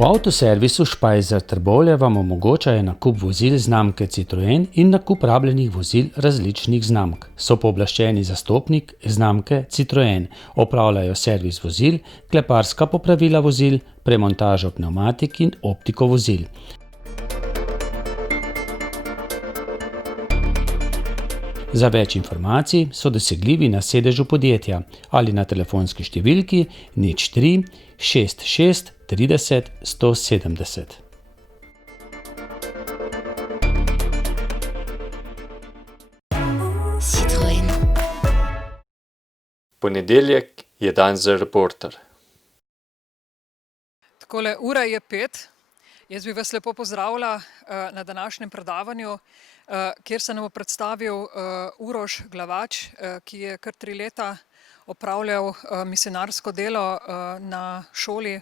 V avtoservisu Špajzer Trbovlje vam omogočajo nakup vozil znamke Citroen in nakup rabljenih vozil različnih znamk. So pooblaščeni zastopnik znamke Citroen, opravljajo servis vozil, kleparska popravila vozil, premontažo pnevmatik in optiko vozil. Za več informacij so dosegljivi na sedežu podjetja ali na telefonski številki 03 66 30 170. Citroen. Ponedeljek je dan za Reporter. Takole, ura je 5. Jaz bi vas lepo pozdravila na današnjem predavanju, kjer se nam bo predstavil Uroš Glavač, ki je kar 3 leta opravljal misionarsko delo na šoli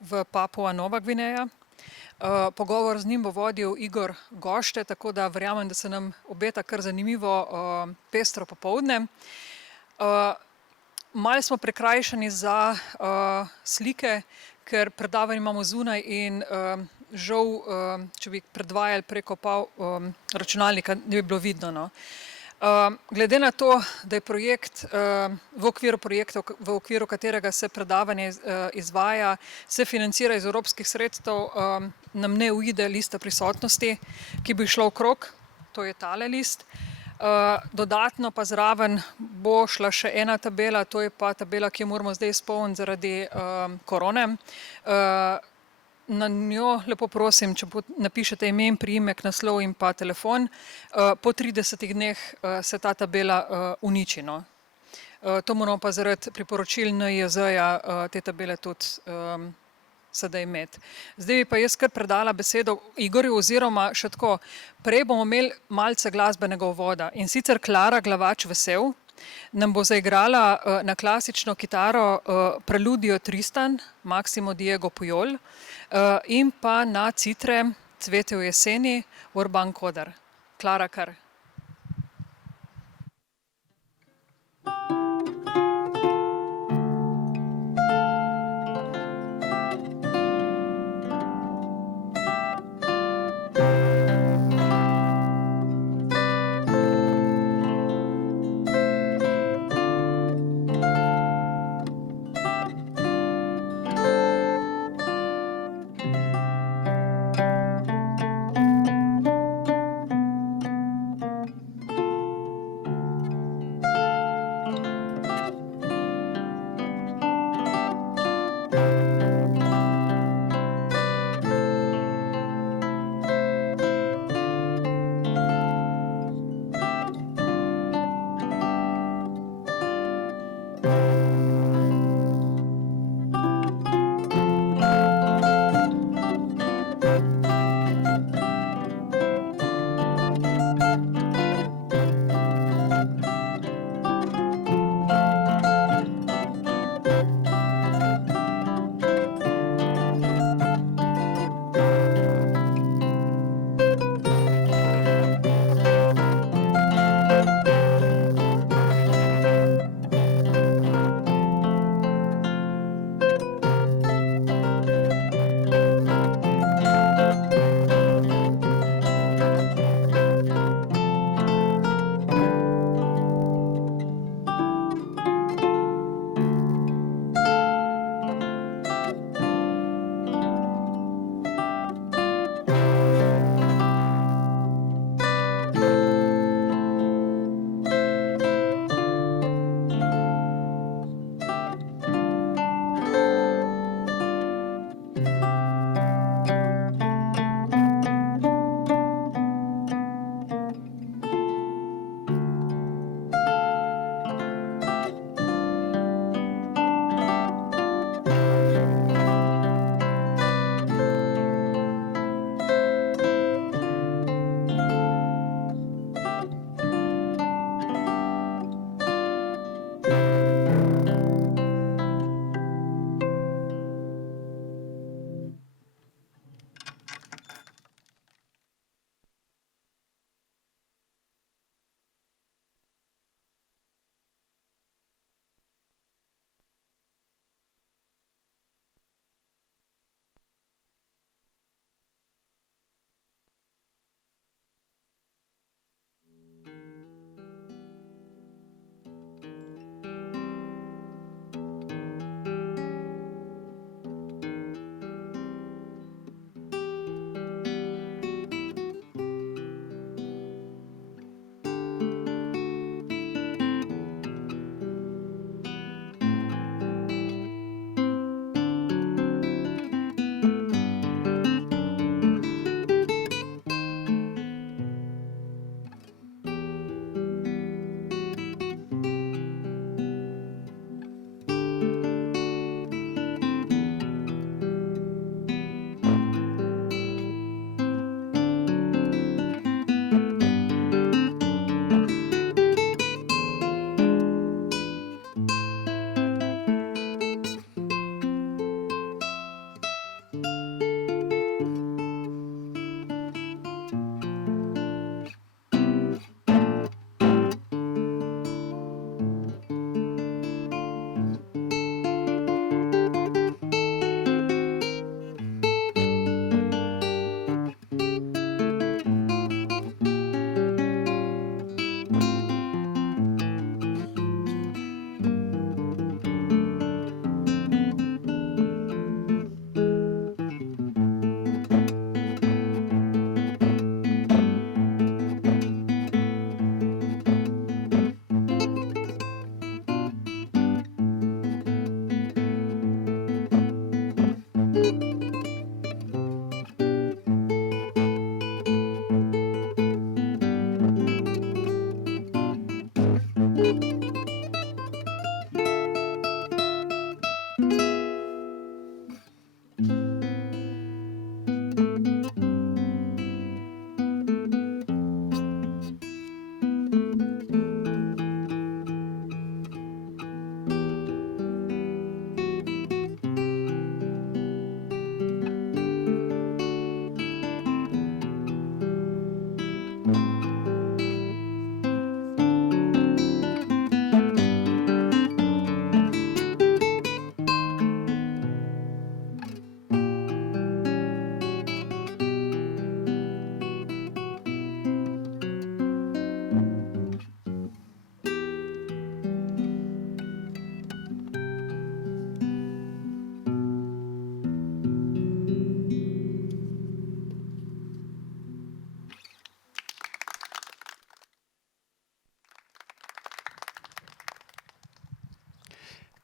v Papua Nova Gvineja. Pogovor z njim bo vodil Igor Gošte, tako da verjamem, da se nam obeta kar zanimivo pestro popoldne. Malo smo prikrajšani za slike, ker predavanje imamo zunaj in žal, če bi predvajali preko računalnika, ne bi bilo vidno, no. Glede na to, da je projekt v okviru katerega se predavanje izvaja, se financira iz evropskih sredstev, nam ne uide lista prisotnosti, ki bi šla okrog, to je tale list. Dodatno pa zraven bo šla še ena tabela, to je pa tabela, ki jo moramo zdaj izpolniti zaradi korone. Na njo lepo prosim, če napišete ime in priimek, naslov in pa telefon. Po 30 dneh se ta tabela uniči, no. To moramo pa zaradi priporočil NIJZ-ja te tabele tudi sedaj imeti. Zdaj bi pa jaz kar predala besedo Igorju, oziroma še tako, prej bomo imeli malce glasbenega uvoda, in sicer Klara Glavač Vesel nam bo zaigrala na klasično kitaro preludijo Tristan, Maksimo Diego Pujol, in pa na citre Cvete v jeseni, Urban Kodar. Klara, kar.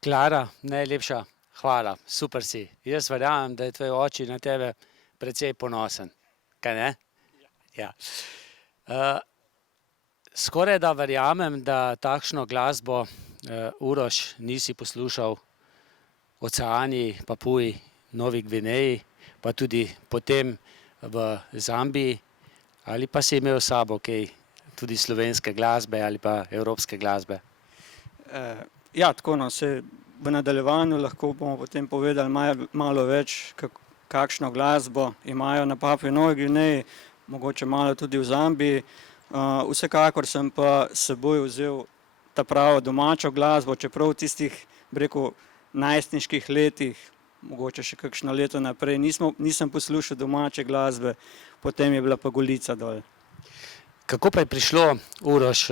Klara, najlepša hvala, super si. Jaz verjamem, da je tvoj oči na tebe precej ponosen. Kaj ne? Ja. Skoraj da verjamem, da takšno glasbo, Uroš, nisi poslušal v Oceaniji, Papuji, Novi Gvineji, pa tudi potem v Zambiji, ali pa si imel s sabo kaj tudi slovenske glasbe ali pa evropske glasbe? Ja, tako no, se v nadaljevanju lahko bomo potem povedali malo več, kakšno glasbo imajo na Papui Novi Gvineji, mogoče malo tudi v Zambiji. Vsekakor sem pa s seboj vzel ta pravo domačo glasbo, čeprav v tistih, bi rekel, najstniških letih, mogoče še kakšno leto naprej, nisem poslušal domače glasbe, potem je bila pa Golica dol. Kako pa je prišlo, Uroš,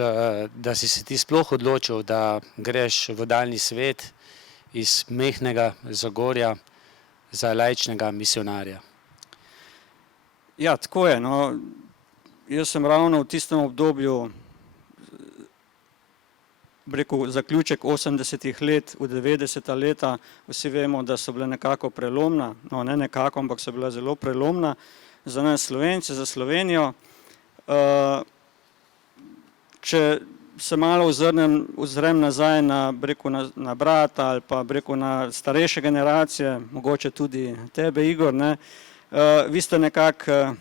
da si se ti sploh odločil, da greš v daljni svet iz majhnega Zagorja za laičnega misionarja? Ja, tako je, no. Jaz sem ravno v tistem obdobju, bi rekel, zaključek 80-ih let, v 90-ta leta, vsi vemo, da so bile nekako prelomna, no ne nekako, ampak so bila zelo prelomna za nas Slovence, za Slovenijo. Če se malo ozrem nazaj na, bi rekel, na brata ali pa, bi rekel, na starejše generacije, mogoče tudi tebe, Igor, ne, vi ste nekako,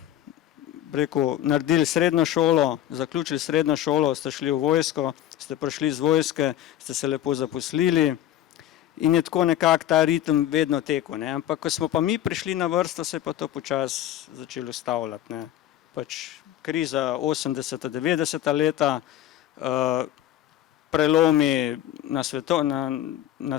bi rekel, naredili srednjo šolo, zaključili srednjo šolo, ste šli v vojsko, ste prišli iz vojske, ste se lepo zaposlili in je tako nekako ta ritem vedno tekel, ne, ampak ko smo pa mi prišli na vrsto, se je pa to počasi začelo ustavljati, ne. Pač kriza 80-ta, 90-ta leta, prelomi na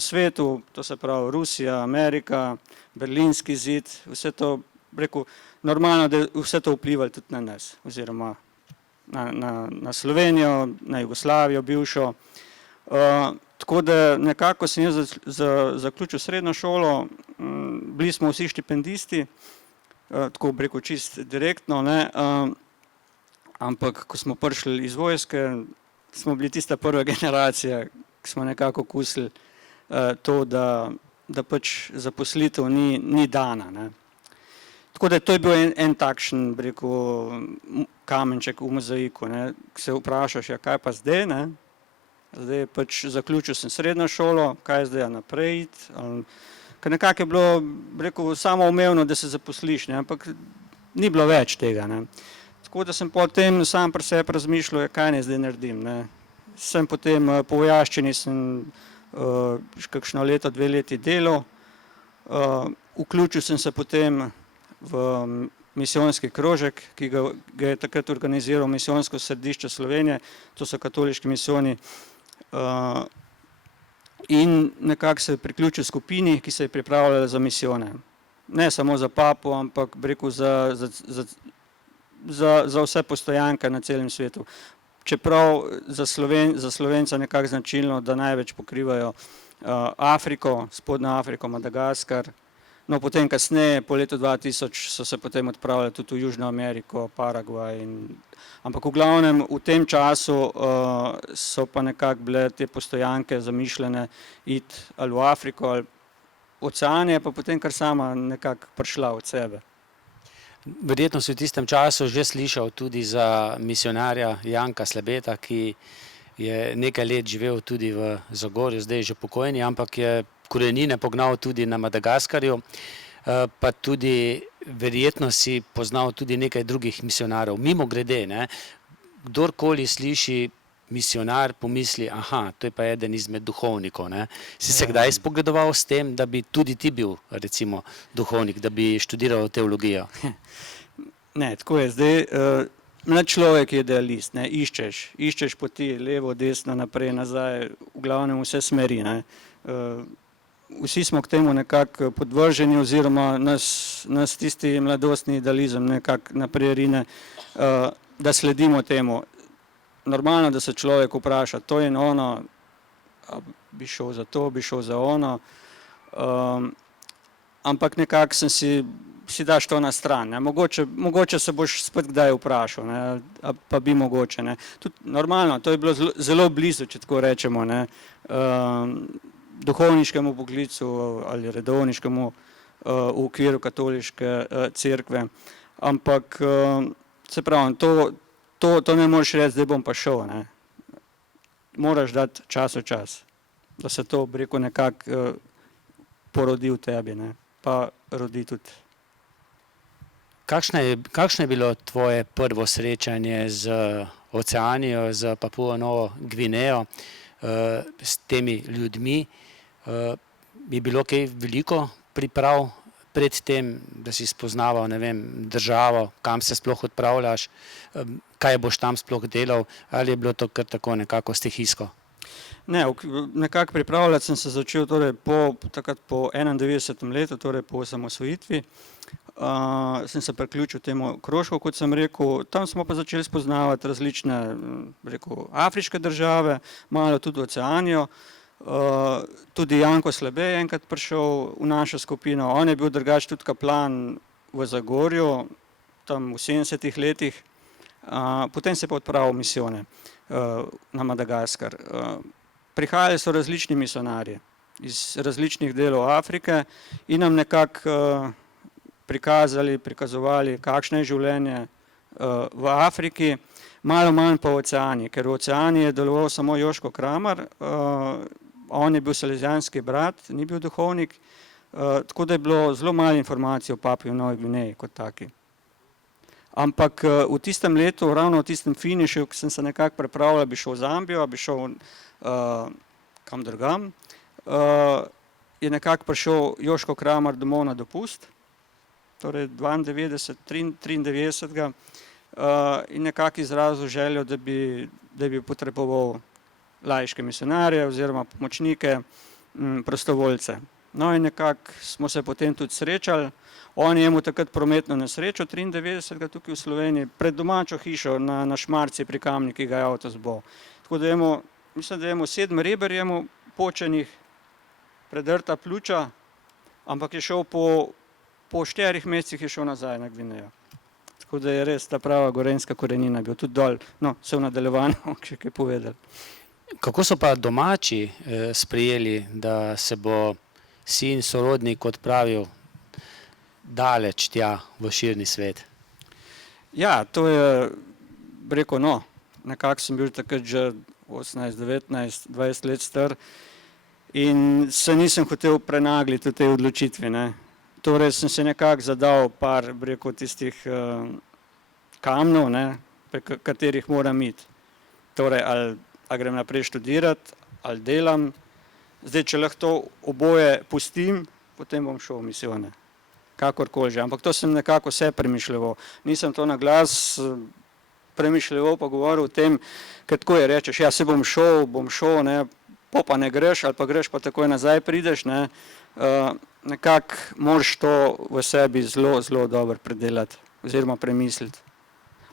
svetu, to se pravi Rusija, Amerika, Berlinski zid, vse to, rekel, normalno, da je vse to vplivalo tudi na nas, oziroma na Slovenijo, na Jugoslavijo bivšo. Tako da nekako sem jaz zaključil srednjo šolo, bili smo vsi štipendisti, tako bi rekel čist direktno, ne, ampak ko smo prišli iz vojske, smo bili tista prva generacija, ki smo nekako kusili to, da pač zaposlitev ni dana, ne. Tako da to je bil en takšen, bi rekel, kamenček v mozaiku, ne, ki se vprašaš, ja, kaj pa zdaj, ne. Zdaj pač zaključil sem srednjo šolo, kaj zdaj naprej iti, ker nekako je bilo, bi rekel, samoumevno, da se zaposliš, ne, ampak ni bilo več tega, ne. Tako da sem potem sam pri sebi razmišljal, kaj naj zdaj naredim, ne. Sem potem po vojaščini sem kakšno leto, 2 leti delal, vključil sem se potem v misijonski krožek, ki ga je takrat organiziral Misijonsko središče Slovenije, to so katoliški misijoni, in nekako se je priključil skupini, ki se je pripravljala za misijone. Ne samo za Papuo, ampak bi rekel za vse postojanke na celem svetu. Čeprav za Slovenca nekako značilno, da največ pokrivajo Afriko, spodnjo Afriko, Madagaskar, no potem kasneje, po letu 2000, so se potem odpravili tudi v Južno Ameriko, Paragvaj, ampak v glavnem v tem času so pa nekako bile te postojanke zamišljene iti ali v Afriko ali Oceanije, pa potem kar sama nekako prišla od sebe. Verjetno si v tistem času že slišal tudi za misionarja Janka Slebeta, ki je nekaj let živel tudi v Zagorju, zdaj je že pokojni, ampak je korenine pognal tudi na Madagaskarju, pa tudi verjetno si poznal tudi nekaj drugih misionarjev. Mimogrede, ne, kdorkoli sliši misionar, pomisli, aha, to je pa eden izmed duhovnikov, ne. Si se kdaj spogledoval s tem, da bi tudi ti bil, recimo, duhovnik, da bi študiral teologijo? Ne, tako je zdaj, mlad človek je idealist, ne, iščeš poti levo, desno, naprej, nazaj, v glavnem vse smeri, ne. Vsi smo k temu nekako podvrženi, oziroma nas tisti mladostni idealizem nekako naprej rine, da sledimo temu. Normalno, da se človek vpraša, to in ono, bi šel za to, bi šel za ono, ampak nekako si daš to na stran, ne. Mogoče se boš spet kdaj vprašal, ne, pa bi mogoče, ne. Tudi normalno, to je bilo zelo blizu, če tako rečemo, ne, duhovniškemu poklicu ali redovniškemu v okviru katoliške cerkve. Ampak se pravi, to ne moreš reči, zdaj bom pa šel. Ne. Moraš dati čas v čas, da se to nekako porodi v tebi, ne, pa rodi tudi. Kakšno je bilo tvoje prvo srečanje z Oceanijo, z Papuo Novo Gvinejo, s temi ljudmi? Je bilo kaj veliko priprav pred tem, da si spoznaval, ne vem, državo, kam se sploh odpravljaš, kaj boš tam sploh delal, ali je bilo to kar tako nekako stihijsko? Ne, nekako pripravljati sem se začel takrat po 91. letu, torej po osamosvojitvi. Sem se priključil temu krožku, kot sem rekel. Tam smo pa začeli spoznavati različne, afriške države, malo tudi Oceanijo. Tudi Janko Slebe je enkrat prišel v našo skupino. On je bil drugače tudi kaplan v Zagorju, tam v 70. letih. Potem se je pa odpravil v misijone na Madagaskar. Prihajali so različni misionarji iz različnih delov Afrike in nam nekako prikazovali, kakšno je življenje v Afriki, malo manj pa v Oceaniji, ker v Oceaniji je deloval samo Joško Kramar, on je bil salezijanski brat, ni bil duhovnik, tako da je bilo zelo malo informacij o Papui Novi Gvineji kot taki. Ampak v tistem letu, ravno v tistem finišu, ko sem se nekako pripravljal, bi šel v Zambijo, bi šel kam drugam, je nekako prišel Joško Kramar domov na dopust, torej 93. In nekako izrazil željo, da bi potreboval laiške misionarje oziroma pomočnike, prostovoljce. No in nekako smo se potem tudi srečali. On je imel takrat prometno nesrečo 93. tukaj v Sloveniji, pred domačo hišo na Šmarci pri Kamniku ga je avto zbol. Tako da mislim, da je imel 7 reber, je imel počenih, predrta pljuča, ampak je šel po 4 mesecih je šel nazaj na Gvinejo. Tako da je res ta prava gorenjska korenina bil tudi dol, no, se v nadaljevanju še kaj povedali. Kako so pa domači sprejeli, da se bo sin, sorodnik odpravil daleč tja v širni svet? Ja, to je, rekel, no, nekako sem bil takrat že 18, 19, 20 let star in se nisem hotel prenagliti v tej odločitvi, ne. Torej sem se nekako zadal par, rekel, tistih kamnov, ne, prek katerih moram iti. Torej, ali grem naprej študirati, ali delam. Zdaj, če lahko to oboje pustim, potem bom šel v misijone. Kakorkoli že, ampak to sem nekako vse premišljeval. Nisem to na glas premišljeval, pa govoril o tem, ker tako je, rečeš, ja, se bom šel, ne, pa ne greš, ali pa greš, pa takoj nazaj prideš, ne. Nekako moraš to v sebi zelo, zelo dobro predelati oziroma premisliti.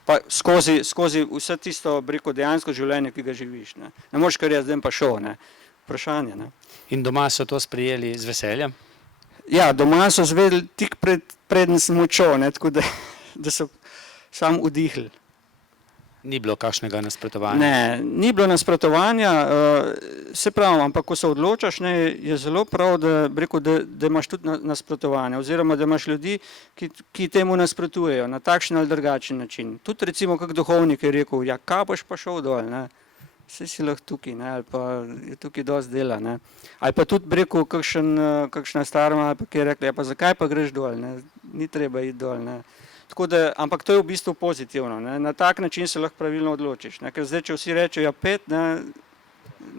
Pa skozi vse tisto, rekel, dejansko življenje, ki ga živiš, ne. Ne moreš kar jaz, zdaj pa šel, ne. Vprašanje, ne. In doma so to sprejeli z veseljem? Ja, doma so zvedeli tik preden sem odšel, ne, tako da so samo vdihli. Ni bilo kakšnega nasprotovanja? Ne, ni bilo nasprotovanja, se pravi, ampak ko se odločaš, ne, je zelo prav, da imaš tudi nasprotovanje, oziroma da imaš ljudi, ki temu nasprotujejo na takšen ali drugačen način. Tudi recimo kak duhovnik je rekel, ja, kaj boš pa šel dol, ne, saj si lahko tukaj, ne, ali pa je tukaj dosti dela, ne. Ali pa tudi rekel kakšna starma, ki je rekla, ja, pa zakaj pa greš dol, ne, ni treba iti dol, ne. Tako da, ampak to je v bistvu pozitivno, ne? Na tak način se lahko pravilno odločiš, ne? Ker zdaj, če vsi rečejo, ja, 5, ne,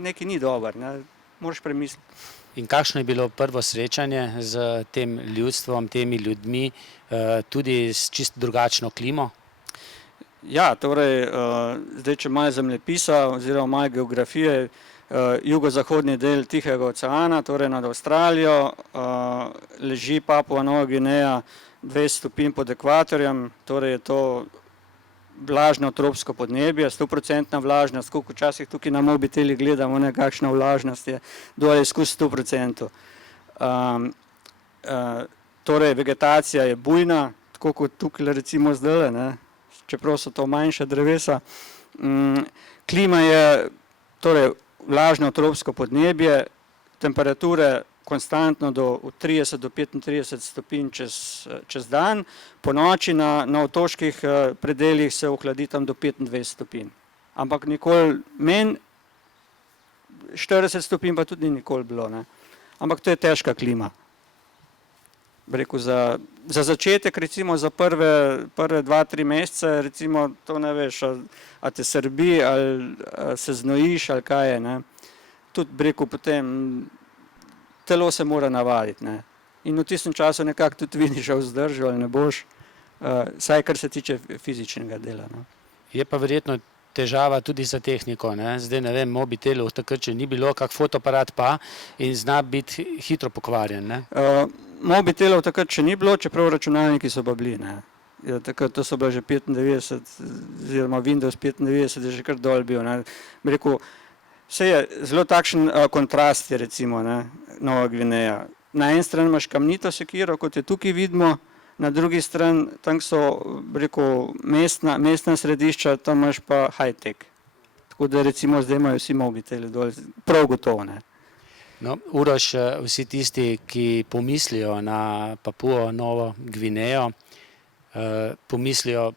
nekaj ni dober, ne? Moraš premisliti. In kakšno je bilo prvo srečanje z tem ljudstvom, temi ljudmi, tudi s čisto drugačno klimo? Ja, torej, zdaj, če malo zemljepisa oziroma malo geografije, jugozahodni del Tihega oceana, torej nad Avstralijo, leži Papua Nova Gvineja 200 stopinj pod ekvatorjem, torej je to vlažno tropsko podnebje, 100% vlažnost, koliko včasih tukaj na mobiteli gledamo, ne, kakšna vlažnost je, dole je skozi 100%. Torej, vegetacija je bujna, tako kot tukaj recimo zdaj, ne, čeprav so to manjša drevesa. Klima je, torej, vlažno tropsko podnebje, temperature konstantno od 30 do 35 stopinj čez dan, po noči na otoških predeljih se ohladi tam do 25 stopinj. Ampak nikoli, meni 40 stopinj pa tudi ni nikoli bilo, ne. Ampak to je težka klima. Rekel, za začetek, recimo za prve 2-3 mesece, recimo to ne veš, a te srbi, ali se znojiš, ali kaj je, ne. Tudi, rekel, potem telo se mora navaditi, ne. In v tistem času nekako tudi vidiš, a vzdržal ali ne boš, saj kar se tiče fizičnega dela, no. Je pa verjetno težava tudi za tehniko, ne? Zdaj ne vem, mobitelov takrat, če ni bilo, kak fotoaparat pa in zna biti hitro pokvarjen, ne? Mobitelov takrat še ni bilo, čeprav računalniki so pa bili, ne. Ja, takrat to so bila že 95, oziroma Windows 95 je že kar dol bil, ne. Bi rekel, vse je zelo takšen kontrast je recimo, ne, Nova Gvineja. Na eni strani imaš kamnito sekiro, kot je tukaj vidimo, na drugi strani, tam so, bi rekel, mestna središča, tam imaš pa high-tech. Tako da recimo zdaj imajo vsi mobiteli dol, prav gotovo, ne. No, Uroš, vsi tisti, ki pomislijo na Papuo Novo Gvinejo, pomislijo,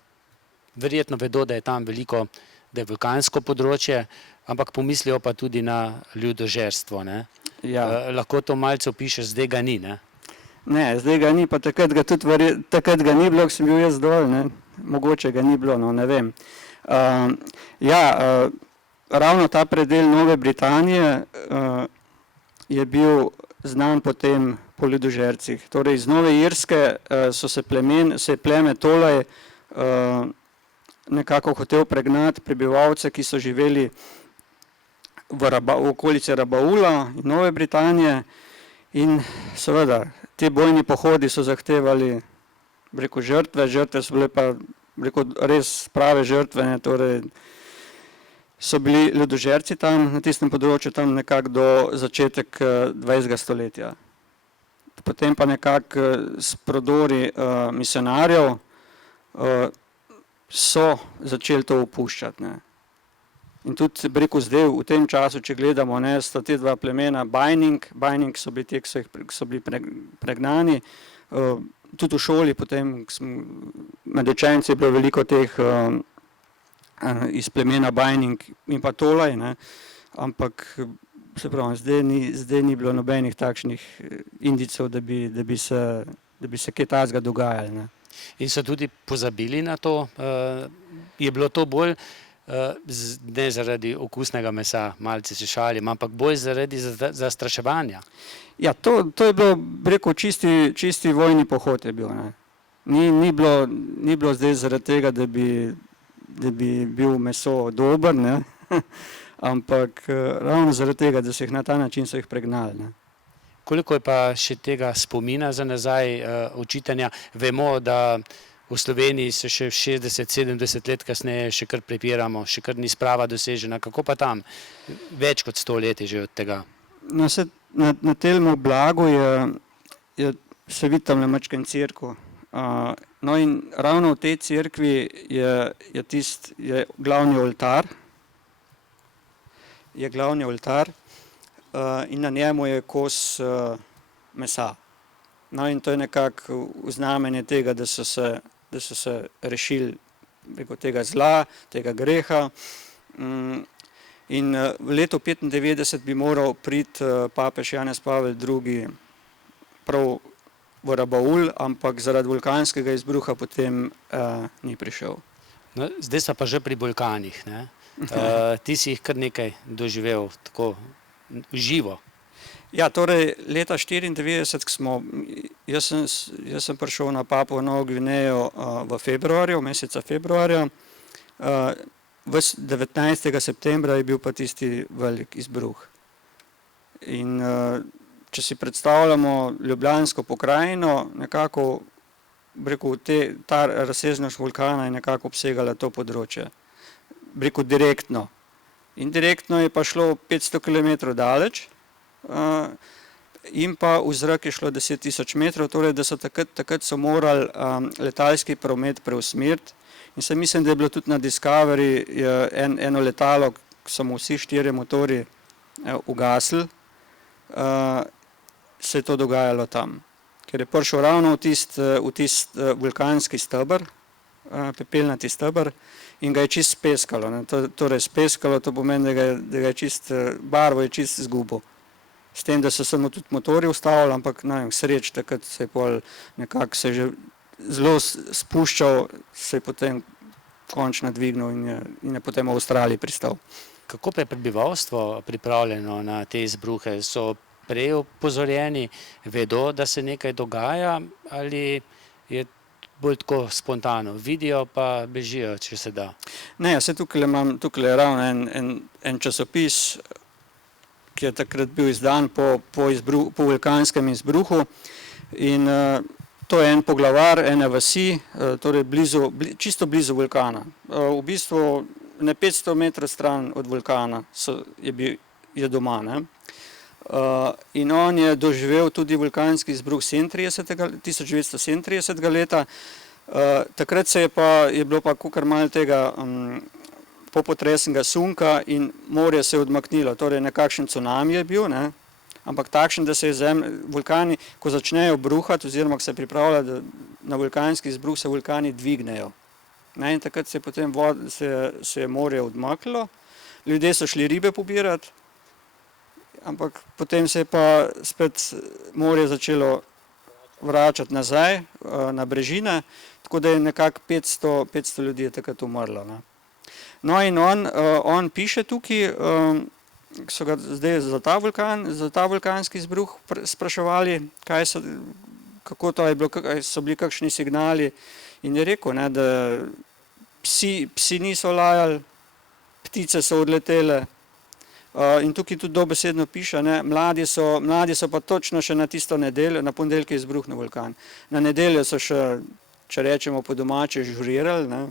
verjetno vedo, da je tam veliko, da je vulkansko področje, ampak pomislijo pa tudi na ljudožerstvo, ne. Ja. Lahko to malce opišeš, zdaj ga ni, ne? Ne, zdaj ga ni, pa takrat ga ni bilo, ko sem bil jaz dol, ne. Mogoče ga ni bilo, no, ne vem. Ravno ta predel Nove Britanije je bil znan potem po ljudožercih. Torej iz Nove Irske se je pleme Tolaj nekako hotel pregnati prebivalce, ki so živeli v okolici Rabaula in Nove Britanije, in seveda te bojni pohodi so zahtevali, bi rekel, žrtve so bile pa, bi rekel, res prave žrtve, ne, torej so bili ljudožerci tam na tistem področju tam nekako do začetek 20. stoletja. Potem pa nekako s prodori misionarjev so začeli to opuščati, ne. In tudi, bi rekel, zdaj v tem času, če gledamo, ne, sta te dva plemena Bajning so bili ti, ki so bili pregnani, tudi v šoli potem, med učenci je bilo veliko teh iz plemena Bajning in pa Tolaj, ne, ampak se pravi, zdaj ni bilo nobenih takšnih indicov, da bi se kaj takega dogajalo, ne. In so tudi pozabili na to, je bilo to bolj ne zaradi okusnega mesa, malce se šalim, ampak bolj zaradi zastraševanja. Ja, to je bilo, bi rekel, čisti vojni pohod je bil, ne. Ni bilo zdaj zaradi tega, da bi bil meso dober, ne, ampak ravno zaradi tega, da so jih na ta način so jih pregnali, ne. Koliko je pa še tega spomina za nazaj, očitanja? Vemo, da v Sloveniji se še 60-70 let kasneje še kar prepiramo, še kar ni sprava dosežena. Kako pa tam? Več kot 100 let je že od tega. Na tem oblagu se vidi tam majčken cerkev. No in ravno v tej cerkvi je glavni oltar. In na njemu je kos mesa. No in to je nekako znamenje tega, da so se rešili tega zla, tega greha. In v letu 1995 bi moral priti papež Janez Pavel II. Prav v Rabaul, ampak zaradi vulkanskega izbruha potem ni prišel. No, zdaj so pa že pri vulkanih, ne? Ti si jih kar nekaj doživel, tako živo. Ja, torej leta 1994, jaz sem prišel na Papuo Novo Gvinejo v februarju, meseca februarja. 19. septembra je bil pa tisti velik izbruh. In če si predstavljamo Ljubljansko pokrajino, nekako, bi rekel, ta razsežnost vulkana je nekako obsegala to področje. Bi rekel, direktno. Indirektno je pa šlo 500 km daleč in pa v zrak je šlo 10 000 metrov, torej da so takrat so morali letalski promet preusmeriti. In se mislim, da je bilo tudi na Discovery eno letalo, ki so mu vsi 4 motorji ugasli. se je to dogajalo tam. Ker je prišel ravno v tist vulkanski steber, pepelnati steber, in ga je čist speskalo. Ne. Torej speskalo, to pomeni, da ga je čist, barvo je čist izgubil. S tem, da so samo tudi motorji ustavili, ampak sreč, takrat se je pol nekako se je že zelo spuščal, se je potem končno dvignil in je potem v Avstraliji pristal. Kako pa je prebivalstvo pripravljeno na te izbruhe? So prej opozorjeni, vedo, da se nekaj dogaja, ali je bolj tako spontano? Vidijo pa bežijo, če se da? Ne, se tukaj je ravno en časopis, ki je takrat bil izdan po vulkanskem izbruhu, in to je en poglavar ene vasi, torej čisto blizu vulkana. V bistvu ne 500 metrov stran od vulkana je doma. Ne? In on je doživel tudi vulkanski izbruh 1937. leta. Takrat je bilo pa kakor malo tega popotresnega sunka in morje se je odmaknilo, torej nekakšen cunami je bil, ne? Ampak takšen, da se je vulkani, ko začnejo bruhati, oziroma ko se pripravljajo na vulkanski izbruh, se vulkani dvignejo. Ne? In takrat se je potem se je morje odmaknilo, ljudje so šli ribe pobirati, ampak potem se je pa spet morje začelo vračati nazaj na brežine, tako da je nekako 500 ljudi je takrat umrlo. Ne? No in on piše tukaj, so ga zdaj za ta vulkanski izbruh spraševali, kako to je bilo, so bili kakšni signali, in je rekel, ne, da psi niso lajali, ptice so odletele, in tukaj tudi dobesedno piše, ne, mladi so pa točno še na tisto nedeljo, na ponedeljek je izbruhnil vulkan. Na nedeljo so še, če rečemo po domače, žurirali, ne,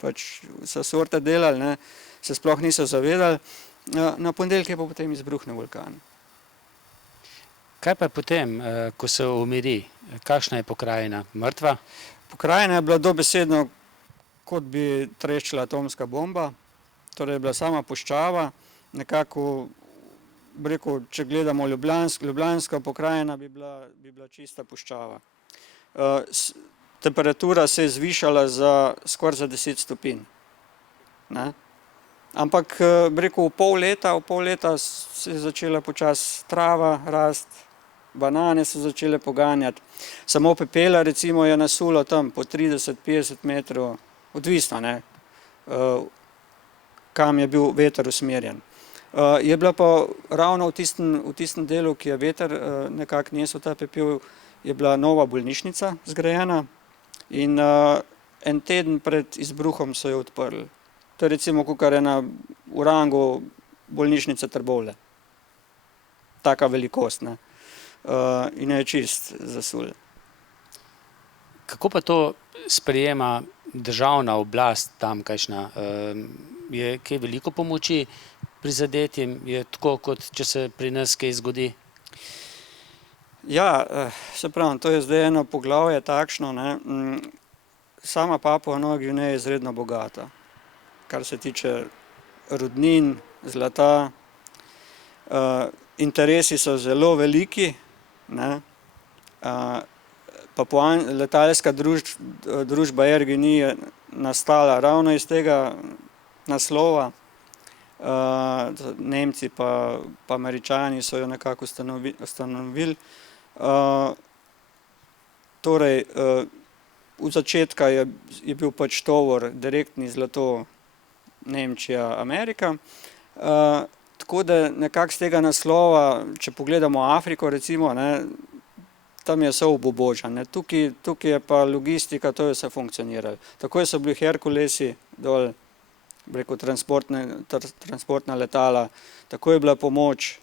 pač so sorte delali, ne, se sploh niso zavedali, na ponedeljek je pa potem izbruhnil vulkan. Kaj pa potem, ko se umiri? Kakšna je pokrajina? Mrtva? Pokrajina je bila dobesedno, kot bi treščila atomska bomba, torej je bila sama puščava, nekako, bi rekel, če gledamo ljubljanska pokrajina, bi bila čista puščava. Temperatura se je zvišala skoraj za 10 stopinj. Ne? Ampak, bi rekel, v pol leta se je začela počasi trava rast, banane so začele poganjati. Samo pepela recimo je nasulo tam po 30-50 metrov, odvisno, ne, kam je bil veter usmerjen. Je bila pa ravno v tistem delu, ki je veter nekako nesel ta pepel, je bila nova bolnišnica zgrajena in en teden pred izbruhom so jo odprli. To je recimo kakor ena v rangu bolnišnice Trbovlje. Taka velikost, ne. In je čist zasul. Kako pa to sprejema državna oblast tamkajšnja? Je kaj veliko pomoči prizadetim? Je tako, kot če se pri nas kaj zgodi? Ja, se pravim, to je zdaj eno poglavje takšno, ne. Sama Papua Nova Gvineja je izredno bogata, kar se tiče rudnin, zlata. Interesi so zelo veliki, ne. Letalska družba Air Guinea je nastala ravno iz tega naslova. Nemci pa Američani so jo nekako ustanovili. Torej, v začetka je bil pač tovor direktni zlato Nemčija, Amerika. Tako da nekako z tega naslova, če pogledamo Afriko recimo, ne, tam je vse obubožan. Tukaj je pa logistika, to je vse funkcioniralo. Takoj so bili Herkulesi dol, preko transportna letala, tako je bila pomoč.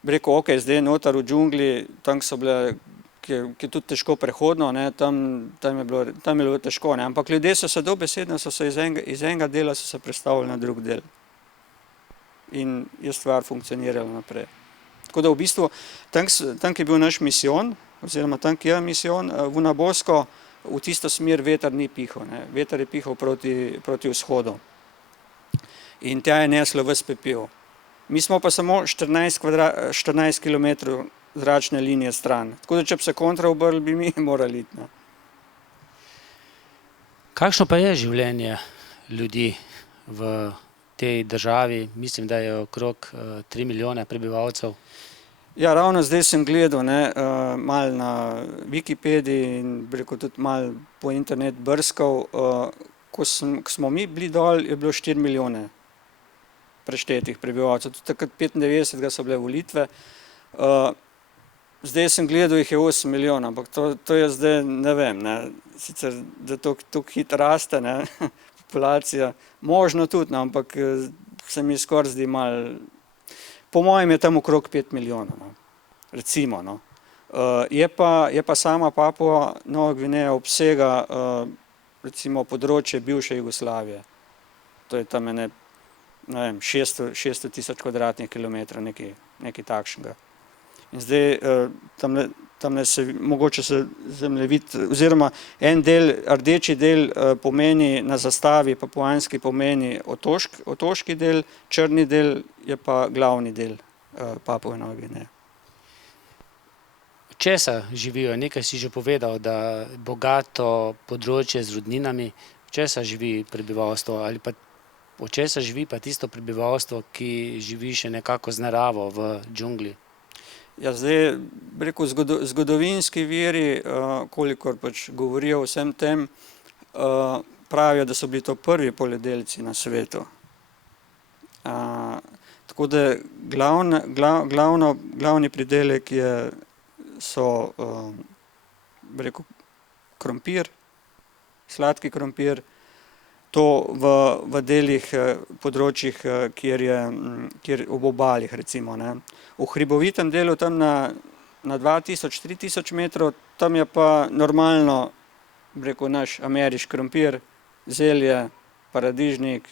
Rekel, ok, zdaj notar v džungli, tam so bile, ki je tudi težko prehodno, ne, tam je bilo težko, ne, ampak ljudje so se dobesedno, iz enega dela so se prestavili na drug del. In je stvar funkcionirala naprej. Tako da v bistvu, tam je bil naš misijon, oziroma tam je misijon, v Nabosko, v tisto smer veter ni pihal, ne, veter je pihal proti vzhodu. In tja je neslo ves pepel. Mi smo pa samo 14 km zračne linije stran. Tako da, če bi se kontra obrli, bi mi morali iti. Ne. Kakšno pa je življenje ljudi v tej državi? Mislim, da je okrog 3 milijone prebivalcev. Ja, ravno zdaj sem gledal malo na Wikipediji in tudi malo po internet brskal. Ko smo mi bili dol, je bilo 4 milijone preštetih prebivalcev. Tudi takrat 95 so bile volitve. Zdaj sem gledal, jih je 8 milijonov, ampak to je zdaj, ne vem, ne. Sicer, da to hitro raste, ne, populacija, možno tudi, no, ampak se mi skoraj zdi malo, po mojem je tam okrog 5 milijonov, no, recimo. No. Je pa sama Papua Nova Gvineja obsega recimo področje bivše Jugoslavije. To je tam ne vem, 600 tisoč kvadratnih kilometrov, nekaj takšnega. In zdaj tamle se mogoče se zemljevid, oziroma en del, rdeči del pomeni na zastavi papuanski pomeni otoški del, črni del je pa glavni del Papue Nove Gvineje. Česa živijo? Nekaj si že povedal, da bogato področje z rudninami. Česa živi prebivalstvo? Ali pa od česa živi pa tisto prebivalstvo, ki živi še nekako z naravo v džungli? Ja, zdaj, rekel, zgodovinski viri, kolikor pač govorijo o vsem tem, pravijo, da so bili to prvi poljedelci na svetu. Tako da glavni pridelek so rekel, krompir, sladki krompir, to v delih področjih, kjer ob obalih, recimo, ne. V hribovitem delu tam na 2000-3000 metrov, tam je pa normalno, rekel, naš ameriški krompir, zelje, paradižnik,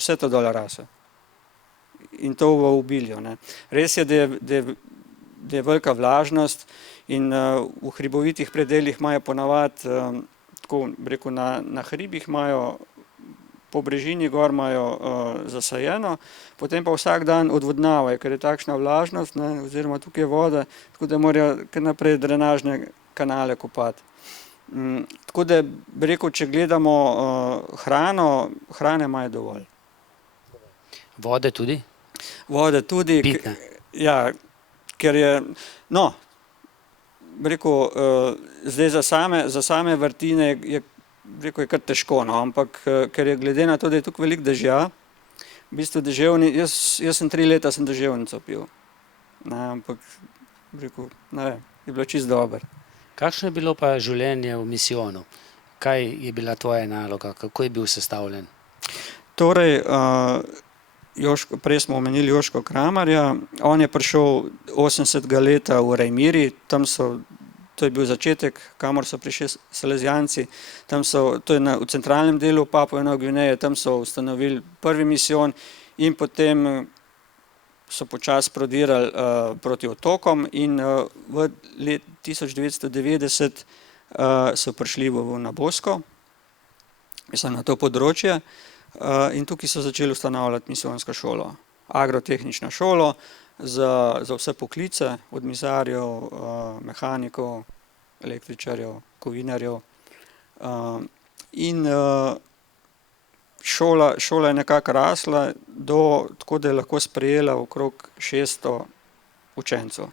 vse to dol rase. In to v obilju, ne. Res je, da je velika vlažnost in v hribovitih predelih imajo ponavadi, tako rekel, na hribih imajo, po brežini gor imajo zasajeno, potem pa vsak dan odvodnavajo, ker je takšna vlažnost, ne, oziroma tukaj je voda, tako da morajo kar naprej drenažne kanale kopati. Tako da, rekel, če gledamo hrane imajo dovolj. Vode tudi? Vode tudi. Pitne. Ja, ker je, no, rekel, zdaj za same vrtine je kar težko, no, ampak ker je glede na to, da je tukaj veliko dežja, v bistvu deževni, jaz sem 3 leta deževnico pil, ne, ampak rekel, ne vem, je bilo čisto dobro. Kakšno je bilo pa življenje v misijonu? Kaj je bila tvoja naloga? Kako je bil sestavljen? Torej, prej smo omenili Joško Kramarja, on je prišel 80. leta v Rajmiri, to je bil začetek, kamor so prišli Salezijanci, to je v centralnem delu Papue Nove Gvineje, tam so ustanovili prvi misijon in potem so počasi prodirali proti otokom in v letu 1990 so prišli na Bosko, mislim na to področje, in tukaj so začeli ustanavljati misijonsko šolo, agrotehnično šolo, za vse poklice, od mizarjev, mehanikov, električarjev, kovinarjev. In šola je nekako rasla tako, da je lahko sprejela okrog 600 učencev.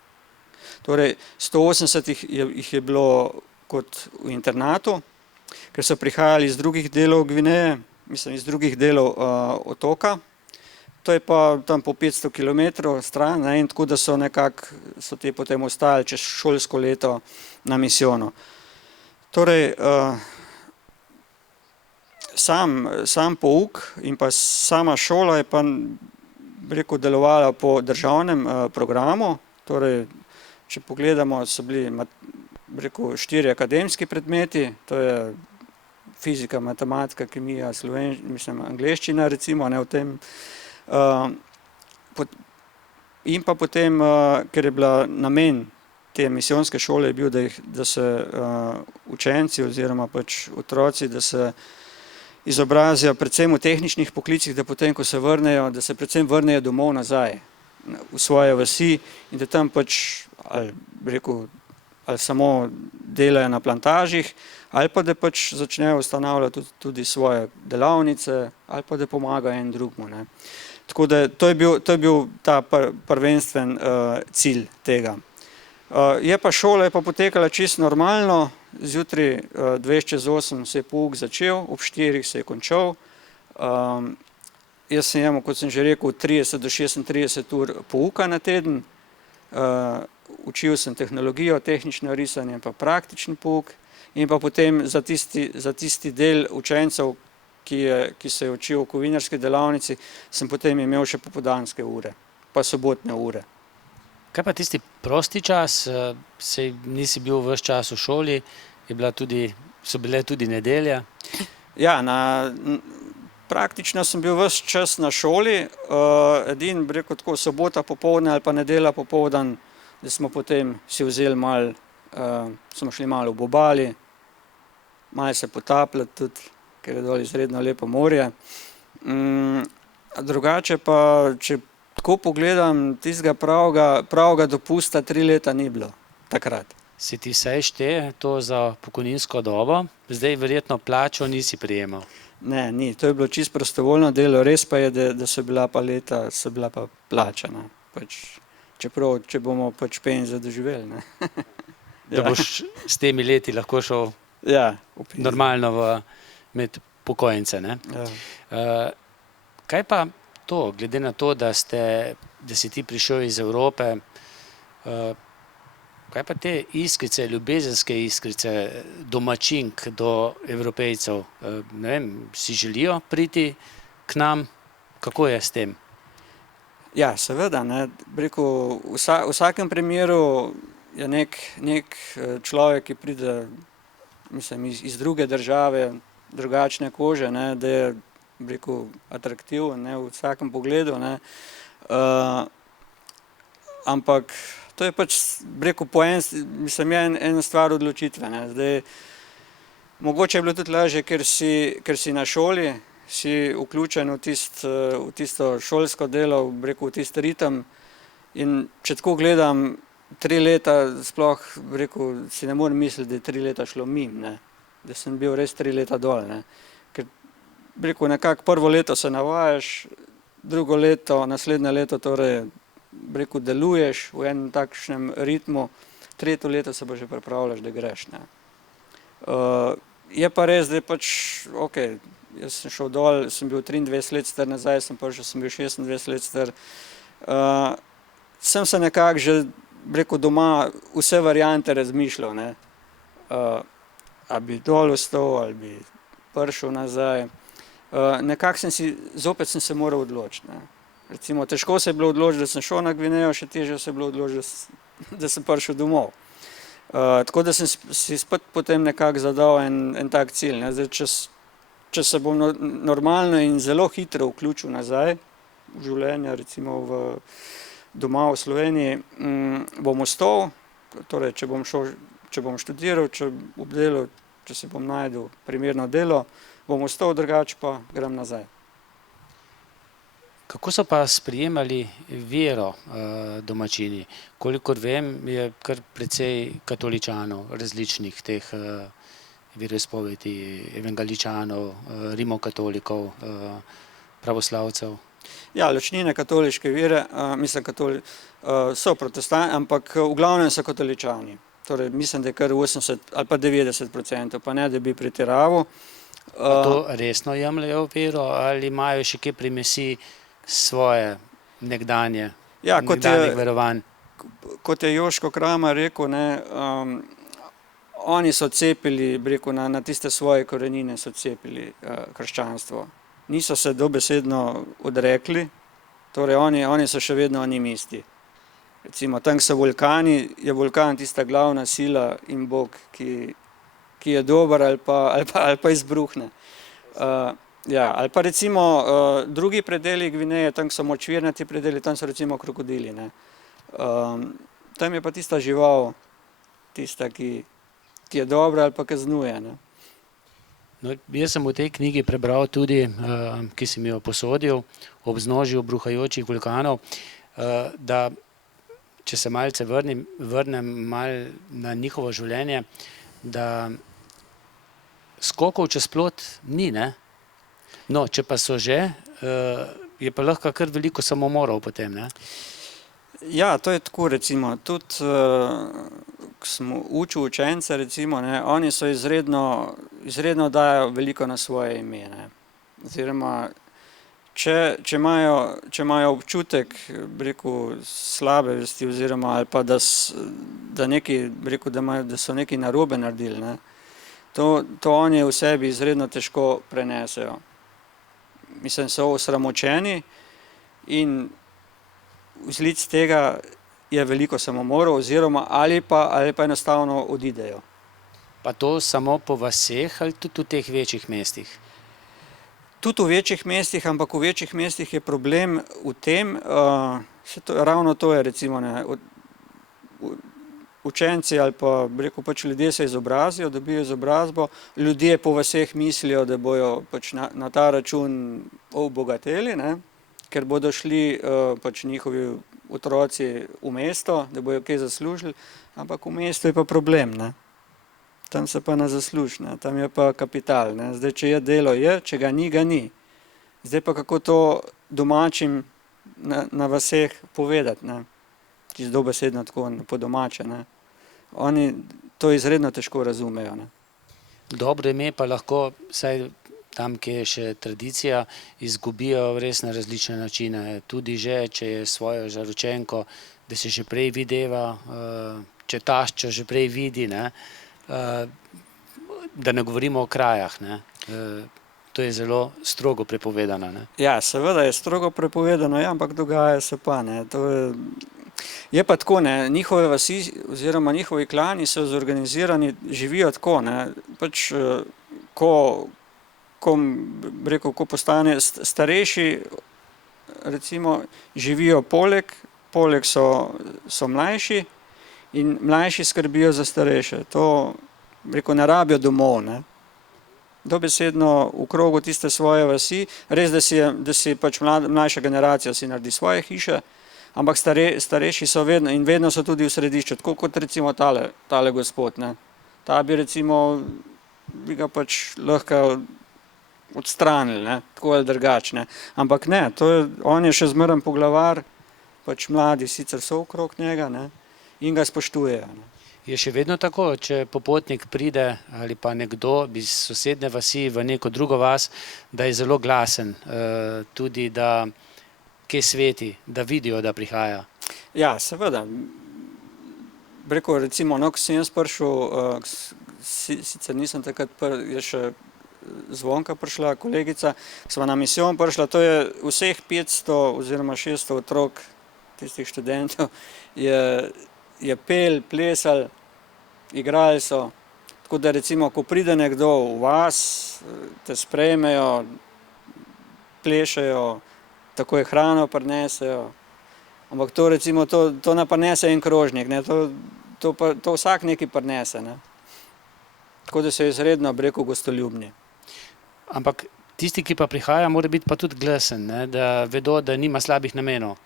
Torej, 180 jih je bilo kot v internatu, ker so prihajali iz drugih delov Gvineje, mislim iz drugih delov otoka. To je pa tam po 500 km stran, ne, in tako da so ti potem ostali čez šolsko leto na misijonu. Torej, sam pouk in pa sama šola je pa, rekel, delovala po državnem programu, torej, če pogledamo, so bili, rekel, 4 akademski predmeti, to je fizika, matematika, kemija, angleščina, recimo, ne, v tem. In pa potem, ker je bila namen te misijonske šole je bil, da se učenci oziroma pač otroci, da se izobrazijo predvsem v tehničnih poklicih, da potem, ko se vrnejo, da se predvsem vrnejo domov nazaj. v svoje vasi in da tam pač, ali samo delajo na plantažih, ali pa da pač začnejo ustanavljati tudi svoje delavnice, ali pa da pomagajo en drugmu, ne. Tako da to je bil ta prvenstven cilj tega. Je pa šola pa potekala čisto normalno, zjutraj 7:45 se je pouk začel, ob 4 se je končal. Jaz sem imel, kot sem že rekel, 30 do 36 ur pouka na teden. Učil sem tehnologijo, tehnično risanje pa praktični pouk in pa potem za tisti del učencev, ki se je učil v kovinarski delavnici, sem potem imel še popoldanske ure, pa sobotne ure. Kaj pa tisti prosti čas, saj nisi bil ves čas v šoli, so bile tudi nedelje? Ja, praktično sem bil ves čas na šoli, edino, bi rekel tako, sobota popoldne ali pa nedelja popoldan, da smo potem si vzeli malo, smo šli malo v Obali, malo se potapljati tudi, ker je dol izredno lepo morje. Drugače pa, če tako pogledam, tistega pravega dopusta 3 leta ni bilo takrat. Se ti vsaj šteje to za pokojninsko dobo? Zdaj verjetno plačo nisi prejemal. Ne, ni, to je bilo čisto prostovoljno delo, res pa je, da so bila pa leta, so bila pa plačana. Čeprav, če bomo pač penzijo doživeli, ne. Da boš s temi leti lahko šel normalno med pokojnice, ne? Ja. Kaj pa to, glede na to, da si ti prišel iz Evrope, kaj pa te iskrice, ljubezenske iskrice domačink do Evropejcev, ne vem, si želijo priti k nam? Kako je s tem? Ja, seveda, ne, rekel, v vsakem primeru je nek človek, ki pride, mislim, iz druge države, drugačne kože, ne, da je, rekel, atraktiven, ne, v vsakem pogledu, ne. Ampak to je pač, rekel, mislim, je ena stvar odločitve, ne. Zdaj, mogoče je bilo tudi lažje, ker si na šoli, si vključen v tisto šolsko delo, rekel, v tisti ritem in če tako gledam, 3 leta sploh, rekel, si ne morem misliti, da je 3 leta šlo mimo, ne. Da sem bil res 3 leta dol, ne. Ker, rekel, nekako prvo leto se navajaš, drugo leto, naslednje leto torej, rekel, deluješ v enem takšnem ritmu, tretje leto se pa že pripravljaš, da greš, ne. Je pa res, da je pač, okej, jaz sem šel dol, sem bil 23 let star, nazaj sem prišel, sem bil 26 let star. Sem se nekako že, rekel, doma vse variante razmišljal, ne. A bi dol ostal, ali bi prišel nazaj. Nekako zopet sem se moral odločiti, ne. Recimo, težko se je bilo odločiti, da sem šel na Gvinejo, še težje se je bilo odločiti, da sem prišel domov. Tako da sem si spet potem nekako zadal en tak cilj, ne. Zdaj, če se bom normalno in zelo hitro vključil nazaj v življenje, recimo doma v Sloveniji, bom ostal, torej, če bom študiral, če obdelal, če si bom našel primerno delo, bom ostal, drugače pa grem nazaj. Kako so pa sprejemali vero domačini? Kolikor vem, je kar precej katoličanov, različnih teh veroizpovedi, evangeličanov, rimokatolikov, pravoslavcev. Ja, ločnine katoliške vere, mislim, so protestanti, ampak v glavnem so katoličani. Torej, mislim, da je kar 80 ali pa 90%, pa ne, da bi pretiraval. To resno jemljejo vero ali imajo še kje primesi svoje nekdanje verovanj? Kot je Joško Kramar rekel, ne, oni so cepili, rekel, na tiste svoje korenine so cepili krščanstvo. Niso se dobesedno odrekli, torej oni so še vedno animisti. Recimo, tam so vulkani, je vulkan tista glavna sila in Bog, ki je dober ali pa izbruhne. Ja, ali pa recimo drugi predeli Gvineje, tam so močvirnati predeli, tam so recimo krokodili, ne. Tam je pa tista žival, tista, ki je dobra ali pa kaznuje, ne. No, jaz sem v tej knjigi prebral tudi, ki sem jo posodil, ob vznožju bruhajočih vulkanov, da če se malce vrnem mal na njihovo življenje, da skokov čez plot ni, ne? No, če pa so že, je pa lahko kar veliko samomorov potem, ne? Ja, to je tako, recimo, tudi ko smo učili učence, recimo, ne, oni so izredno dajo veliko na svoje ime, ne. Oziroma, če imajo občutek, bi rekel, slabe vesti oziroma ali pa da nekaj, bi rekel, da so nekaj narobe naredili, ne, to oni v sebi izredno težko prenesejo. Mislim, so osramočeni in vzlic tega je veliko samomorov oziroma ali pa enostavno odidejo. Pa to samo po vaseh ali tudi v teh večjih mestih? Tudi v večjih mestih, ampak v večjih mestih je problem v tem, ravno to je recimo, ne, učenci ali pa, bi rekel, pač ljudje se izobrazijo, dobijo izobrazbo, ljudje po vaseh mislijo, da bojo pač na ta račun obogateli, ne, ker bodo šli pač njihovi otroci v mesto, da bojo kaj zaslužili, ampak v mestu je pa problem, ne. Tam se pa ne zasluži, ne, tam je pa kapital, ne. Zdaj, če je delo, je, če ga ni, ga ni. Zdaj pa kako to domačim na vaseh povedati, ne, čisto dobesedno tako po domače, ne. Oni to izredno težko razumejo, ne. Dobro ime pa lahko, saj tam, kjer je še tradicija, izgubijo res na različne načine. Tudi že, če je svojo zaročenko, da se že prej videva, če tašča že prej vidi, ne. Da ne govorimo o krajah, ne. To je zelo strogo prepovedano, ne. Ja, seveda je strogo prepovedano, ja, ampak dogaja se pa, ne. To je pa tako, ne, njihove vasi oziroma njihovi klani so zorganizirani, živijo tako, ne, pač ko postane starejši, recimo, živijo poleg so mlajši in mlajši skrbijo za starejše. To, rekel, ne rabijo domov, ne. Dobesedno v krogu tiste svoje vasi, res, da si pač mlajša generacija si naredi svoje hiše, ampak starejši so vedno so tudi v središču, tako kot recimo tale gospod, ne. Ta bi recimo, bi ga pač lahko odstranili, ne, tako ali drugače, ne. Ampak ne, on je še zmeraj poglavar, pač mladi sicer so okrog njega, ne, in ga spoštujejo, ne. Je še vedno tako, če popotnik pride ali pa nekdo iz sosednje vasi v neko drugo vas, da je zelo glasen, tudi da kaj sveti, da vidijo, da prihaja? Ja, seveda. Bi rekel, recimo, no, ko sem jaz prišel, sicer nisem takrat je še Zvonka prišla, kolegica, sva na misijon prišla, to je vseh 500 oziroma 600 otrok, tistih študentov, je pel, plesal, igrali so. Tako da recimo, ko pride nekdo v vas, te sprejmejo, plešejo, takoj hrano prinesejo. Ampak to recimo, to ne prinese en krožnik, ne, to vsak nekaj prinese, ne. Tako da so izredno, bi rekel, gostoljubni. Ampak tisti, ki pa prihaja, mora biti pa tudi glasen, ne, da vedo, da nima slabih namenov.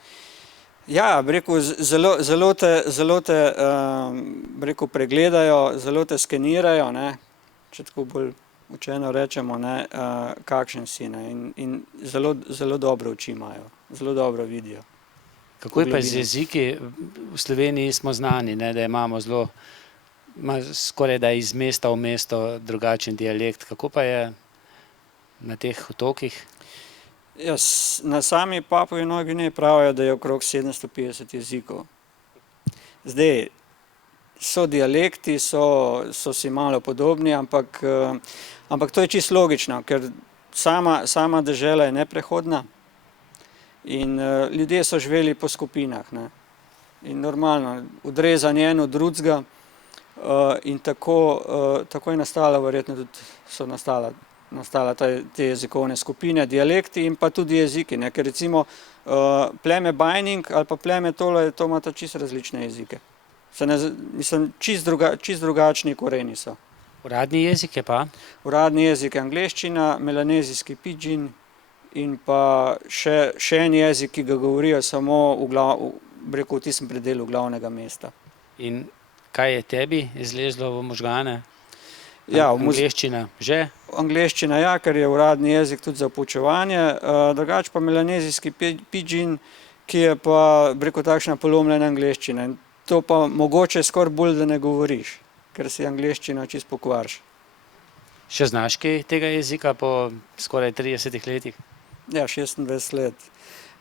Ja, bi rekel, zelo te bi rekel, pregledajo, zelo te skenirajo, ne, če tako bolj učeno rečemo, ne, kakšen si, ne, in zelo dobre oči imajo, zelo dobro vidijo. Kako je pa z jeziki? V Sloveniji smo znani, ne, da imamo skoraj da iz mesta v mesto drugačen dialekt. Kako pa je na teh otokih? Ja, na sami Papuji Novi Gvineji pravijo, da je okrog 750 jezikov. Zdaj, so dialekti, so si malo podobni, ampak to je čisto logično, ker sama dežela je neprehodna in ljudje so živeli po skupinah, ne. In normalno, odrezan en od drugega in tako je nastala, verjetno tudi so nastala te jezikovne skupine, dialekti in pa tudi jeziki, ne, ker recimo pleme Bajning ali pa pleme tole, to imata čisto različne jezike. Mislim, čisto drugačni koreni so. Uradni jezik je pa? Uradni jezik je angleščina, melanezijski pidžin in pa še en jezik, ki ga govorijo samo v tistem predelu glavnega mesta. In kaj je tebi izlezlo v možgane? Ja, Angleščina že? Angleščina, ja, ker je uradni jezik tudi za poučevanje, drugače pa melanezijski pidžin, ki je pa, takšna polomljena angleščina. In to pa mogoče skoraj bolj, da ne govoriš, ker si angleščino čisto pokvariš. Še znaš kaj tega jezika po skoraj 30 letih? Ja, 26 let.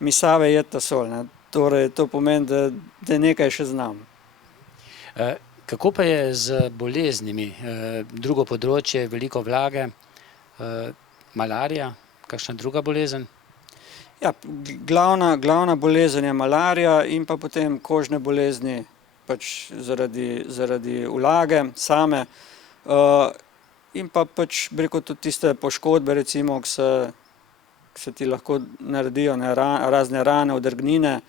Misave jeta sol, ne. Torej, to pomeni, da nekaj še znam. Kako pa je z boleznimi? Drugo področje, veliko vlage, malarija, kakšna druga bolezen? Ja, glavna bolezen je malarija in pa potem kožne bolezni, pač zaradi vlage same, in pa pač, tudi tiste poškodbe, recimo, ki se ti lahko naredijo, razne rane, odrgnine,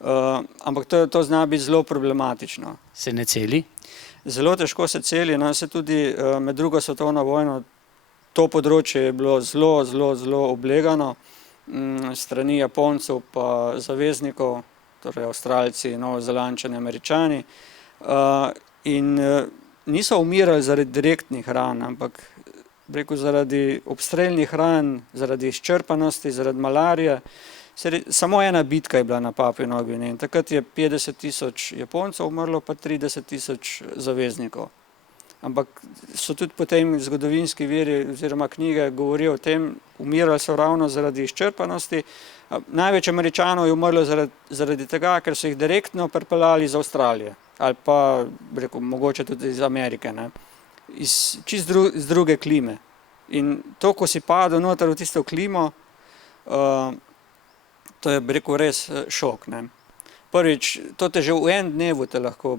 ampak to zna biti zelo problematično. Se ne celi? Zelo težko se celi, no, se tudi med drugo svetovno vojno to področje je bilo zelo oblegano strani Japoncev pa zaveznikov, torej Avstralci, Novozelandčani, Američani, in niso umirali zaradi direktnih ran, ampak zaradi obstrelnih ran, zaradi izčrpanosti, zaradi malarije. Samo ena bitka je bila na Papui Novi Gvineji in takrat je 50 000 Japoncev umrlo pa 30 000 zaveznikov. Ampak so tudi potem zgodovinski viri oziroma knjige govorijo o tem, umirali so ravno zaradi izčrpanosti. Največ Američanov je umrlo zaradi tega, ker so jih direktno pripeljali iz Avstralije ali pa, mogoče tudi iz Amerike, ne. Iz druge klime. In to, ko si padel noter v tisto klimo, to je, res šok, ne. Prvič, to te že v en dnevu te lahko,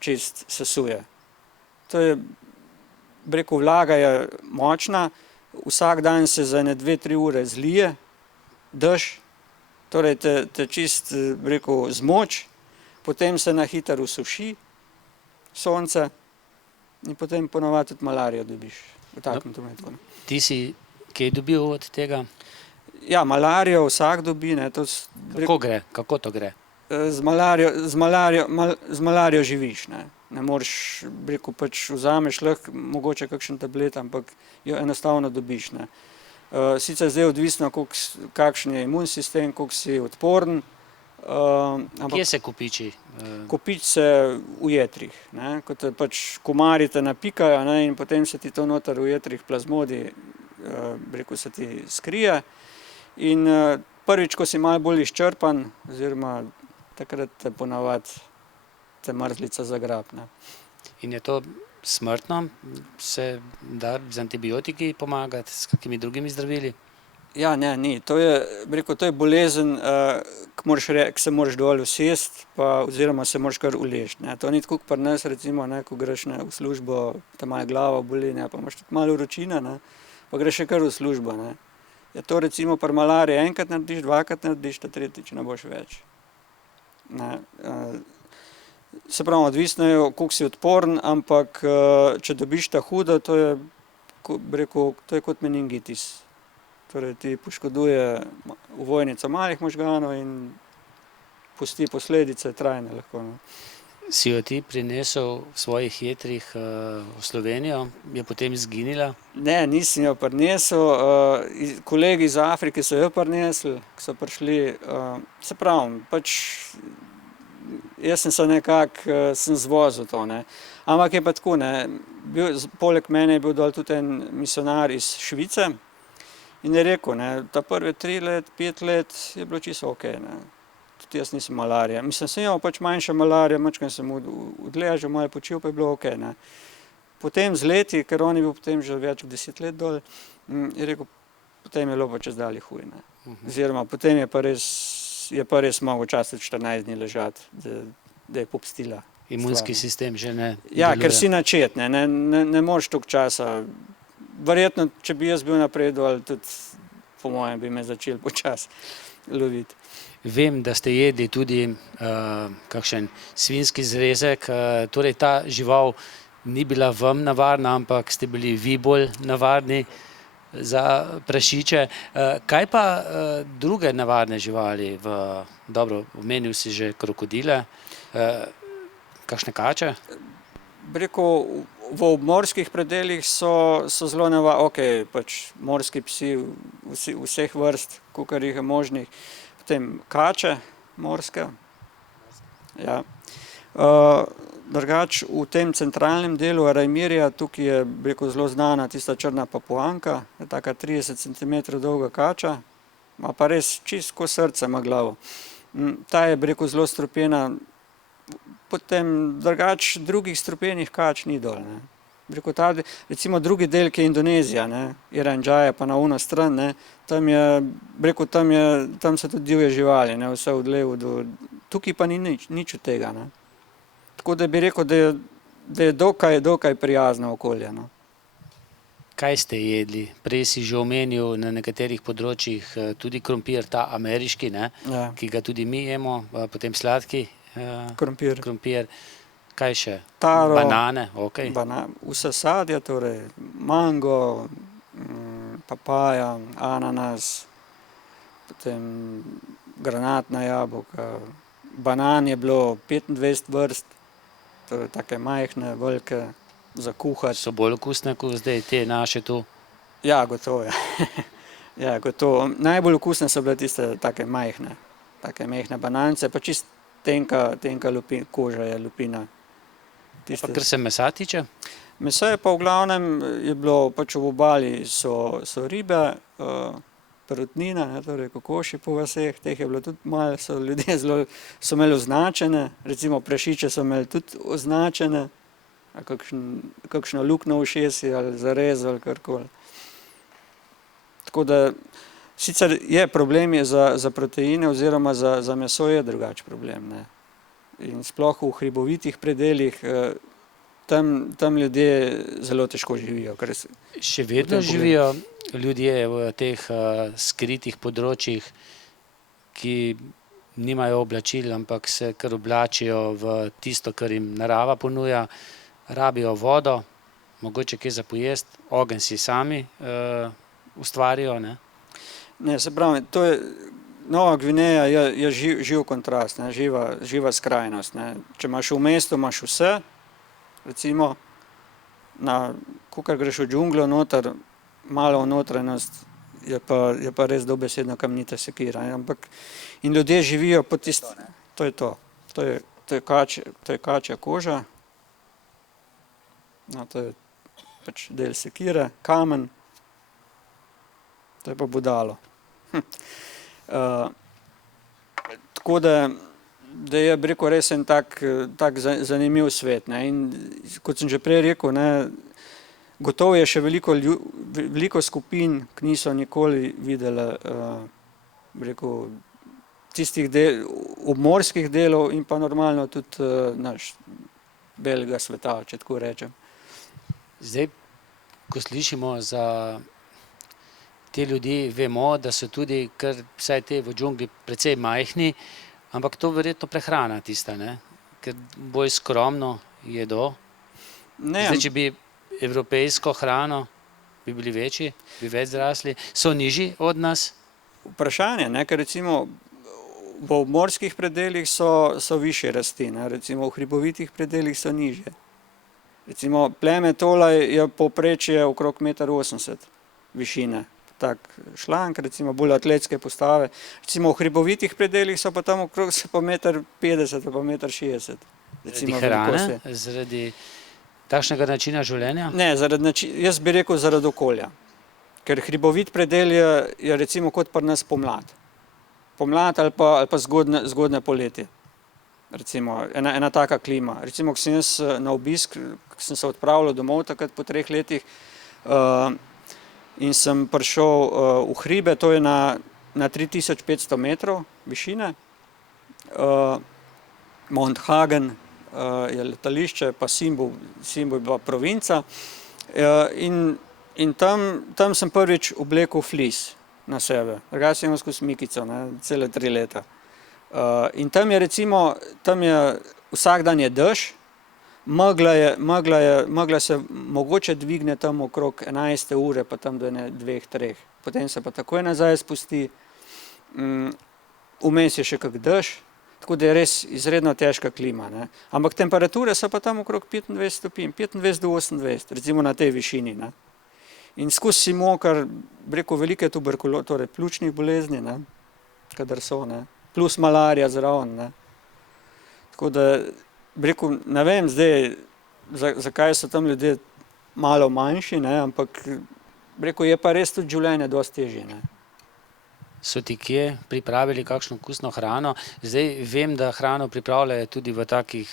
čist sesuje. To je, vlaga je močna, vsak dan se za 2-3 ure zlije, dež, torej te čist, zmoč, potem se na hitro usuši sonce in potem ponovadi tudi malarijo dobiš v takem trenutku. Ti si kaj dobil od tega? Ja, malarijo vsak dobi, ne. Kako gre? Kako to gre? Z malarijo živiš, ne. Ne moreš, pač vzameš lahko mogoče kakšen tablet, ampak jo enostavno dobiš, ne. Sicer zdaj odvisno, kakšen je imun sistem, koliko si odporen. Kje se kopiči? Kopiči se v jetrih, ne. Ko te pač komarji te napikajo, ne, in potem se ti to noter v jetrih plazmodi, se ti skrije. In prvič, ko si malo bolj izčrpan, oziroma takrat te ponavadi te mrzlica zagrabi, ne. In je to smrtno? Se da z antibiotiki pomagati, s kakimi drugimi zdravili? Ja, ne, ni. To je, to je bolezen, ki se moraš dol usesti, oziroma se moraš kar uležiti, ne. To ni tako kot pri nas, recimo, ne, ko greš v službo, te malo glava boli, ne, pa imaš tudi malo vročine, ne, pa greš še kar v službo, ne. Je to recimo pri malariji enkrat narediš, dvakrat narediš, ta tretjič ne boš več. Ne. Se pravi, odvisno je, koliko si odporen, ampak če dobiš ta hudo, to je, to je kot meningitis. Torej ti poškoduje ovojnico malih možganov in pusti posledice trajne lahko, ne. Si jo ti prinesel v svojih jetrih v Slovenijo, je potem izginila? Ne, nisem jo prinesel, kolegi iz Afrike so jo prinesli, ko so prišli, se pravi, pač jaz sem se nekako, sem zvozil to, ne. Ampak je pa tako, ne, poleg mene je bil dol tudi en misionar iz Švice in je rekel, ne, ta prve 3 let, 5 let je bilo čisto okej, ne. Tudi jaz nisem malarija. Mislim, sem imel pač manjša malarija, majčkeno sem odležal, malo počil, pa je bilo okej, ne. Potem z leti, ker on je bil potem že več kot 10 let dol, je rekel, potem je bilo pa čezdalje huj, ne. Oziroma, potem je pa res mogel včasih 14 dni ležati, da je popustila. Imunski sistem že ne Ja, deluje. ker si načet, ne moreš toliko časa. Verjetno, če bi jaz bil napredoval, tudi po mojem bi me začeli počasi loviti. Vem, da ste jedli tudi kakšen svinjski zrezek, torej ta žival ni bila vam nevarna, ampak ste bili vi bolj nevarni. za prašiče. Kaj pa druge navadne živali? Dobro, omenil si že krokodile, kakšne kače? Rekel, v obmorskih predelih so zelo navadni, pač morski psi vseh vrst, kolikor jih je možnih, potem kače morske. Ja. Drugače v tem centralnem delu Arajmirja, tukaj je, rekel, zelo znana tista črna papuanka, je taka 30 cm dolga kača, ima pa res čisto ko srce ima glavo. Ta je, rekel, zelo strupena, potem drugače drugih strupenih kač ni dol, ne. Rekel, recimo drugi del, ki je Indonezija, ne, Irian Jaya pa na ono stran, ne, tam je, rekel, tam so tudi divje živali, ne, vse od lev do, tukaj pa ni nič od tega, ne. Tako da bi rekel, da je dokaj prijazno okolje, no. Kaj ste jedli? Prej si že omenil na nekaterih področjih tudi krompir, ta ameriški, ne, Ja. ki ga tudi mi jemo, potem sladki krompir. Kaj še? Taro, Banane, okej. vse sadje, torej mango, papaja, ananas, potem granatna jabolka, banan je bilo 25 vrst, torej take majhne, velike, za kuhati. So bolj okusne kot zdaj te naše tu? Ja, gotovo je. Ja, gotovo. Najbolj okusne so bile tiste take majhne bananice, pa čist tenka koža je lupina. Pa kar se mesa tiče? Meso je pa v glavnem je bilo, pač v obali so ribe, perutnina, ne, torej kokoši po vaseh, teh je bilo tudi malo, so ljudje so imeli označene, recimo prašiče so imeli tudi označene, kakšno luknjo v ušesi ali zarez ali karkoli. Tako da sicer je problem je za proteine oziroma za meso je drugače problem, ne. In sploh v hribovitih predelih, tam ljudje zelo težko živijo. Še vedno živijo ljudje v teh skritih področjih, ki nimajo oblačil, ampak se kar oblačijo v tisto, kar jim narava ponuja, rabijo vodo, mogoče kaj za pojesti, ogenj si sami ustvarijo, ne? Ne, se pravi, to je, Nova Gvineja je živ kontrast, ne, živa skrajnost, ne. Če imaš v mestu, imaš vse, recimo, kakor greš v džunglo noter, malo v notranjost, je pa res dobesedno kamnita sekira, ampak in ljudje živijo po to je to. To je kačja koža, no, to je pač del sekire, kamen, to je pa budalo. Tako da je, bi rekel, res en tak zanimiv svet, ne, in kot sem že prej rekel, ne, gotovo je še veliko skupin, ki niso nikoli videli, bi rekel, tistih obmorskih delov in pa normalno tudi naš belega sveta, če tako rečem. Zdaj, ko slišimo za te ljudi, vemo, da so tudi kar vsaj te v džungli precej majhni, ampak to verjetno prehrana tista, ne? Ker bolj skromno jedo. Zdaj, če bi evropejsko hrano, bi bili večji, bi več zrasli, so nižji od nas? Vprašanje, ne, ker recimo v obmorskih predelih so višje rasti, ne, recimo v hribovitih predelih so nižje. Recimo pleme Tolaj je povprečje okrog 1,80 m višine. Tak šlank, recimo bolj atletske postave. Recimo v hribovitih predelih so pa tam okrog se pa 1,50 m pa 1,60 m. Zaradi hrane? Zaradi takšnega načina življenja? Ne, jaz bi rekel zaradi okolja. Ker hribovit predel je recimo kot pri nas pomlad. Pomlad ali pa zgodnje poletje. Recimo ena taka klima. Recimo, ko sem jaz na obisk, ko sem se odpravljal domov takrat po 3 letih, in sem prišel v hribe, to je na 3500 metrov višine. Mount Hagen je letališče, pa Simbu je bila provinca. In tam sem prvič oblekel flis na sebe. Drugače sem imel skozi mikico, ne, cele 3 leta. In tam je recimo, vsak dan je dež, megla se mogoče dvigne tam okrog 11. ure, pa tam do 2, 3. Potem se pa takoj nazaj spusti. Vmes je še kak dež, tako da je res izredno težka klima, ne. Ampak temperature so pa tam okrog 25 stopinj, 25 do 28, recimo na tej višini, ne. In skozi si mokar, rekel, velike torej pljučnih bolezni, ne, kadar so, ne, plus malarija zraven, ne. Tako da, rekel, ne vem zdaj, zakaj so tam ljudje malo manjši, ne, ampak, rekel, je pa res tudi življenje dosti težje, ne. So ti kje pripravili kakšno okusno hrano? Zdaj vem, da hrano pripravljajo tudi v takih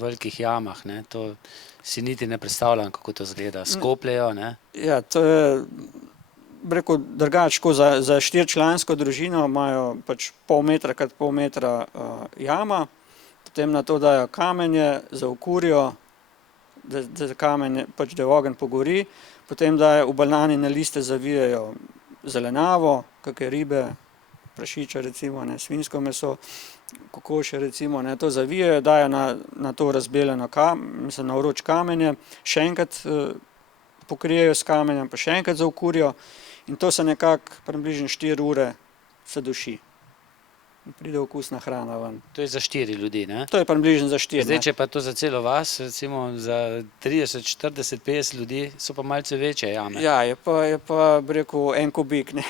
velikih jamah, ne? To si niti ne predstavljam, kako to izgleda. Skopljejo, ne? Ja, to je, rekel, drugače, ko za 4-člansko družino imajo pač pol metra krat pol metra jama, potem na to dajo kamenje, zaokurijo, da kamenje, pač da ogenj pogori, potem dajo obalnane liste, zavijajo zelenjavo, kakšne ribe, prašiče recimo, ne, svinjsko meso, kokoše recimo, ne, to zavijajo, dajo na to razbeljeno na vroč kamenje, še enkrat pokrijejo s kamenjem, pa še enkrat zaokurijo in to se nekako približno 4 ure se duši. In pride okusna hrana ven. To je za 4 ljudi, ne? To je približno za 4. Zdaj, če pa to za celo vas, recimo za 30, 40, 50 ljudi, so pa malce večje jame. Ja, je pa, rekel, 1 kubik, ne.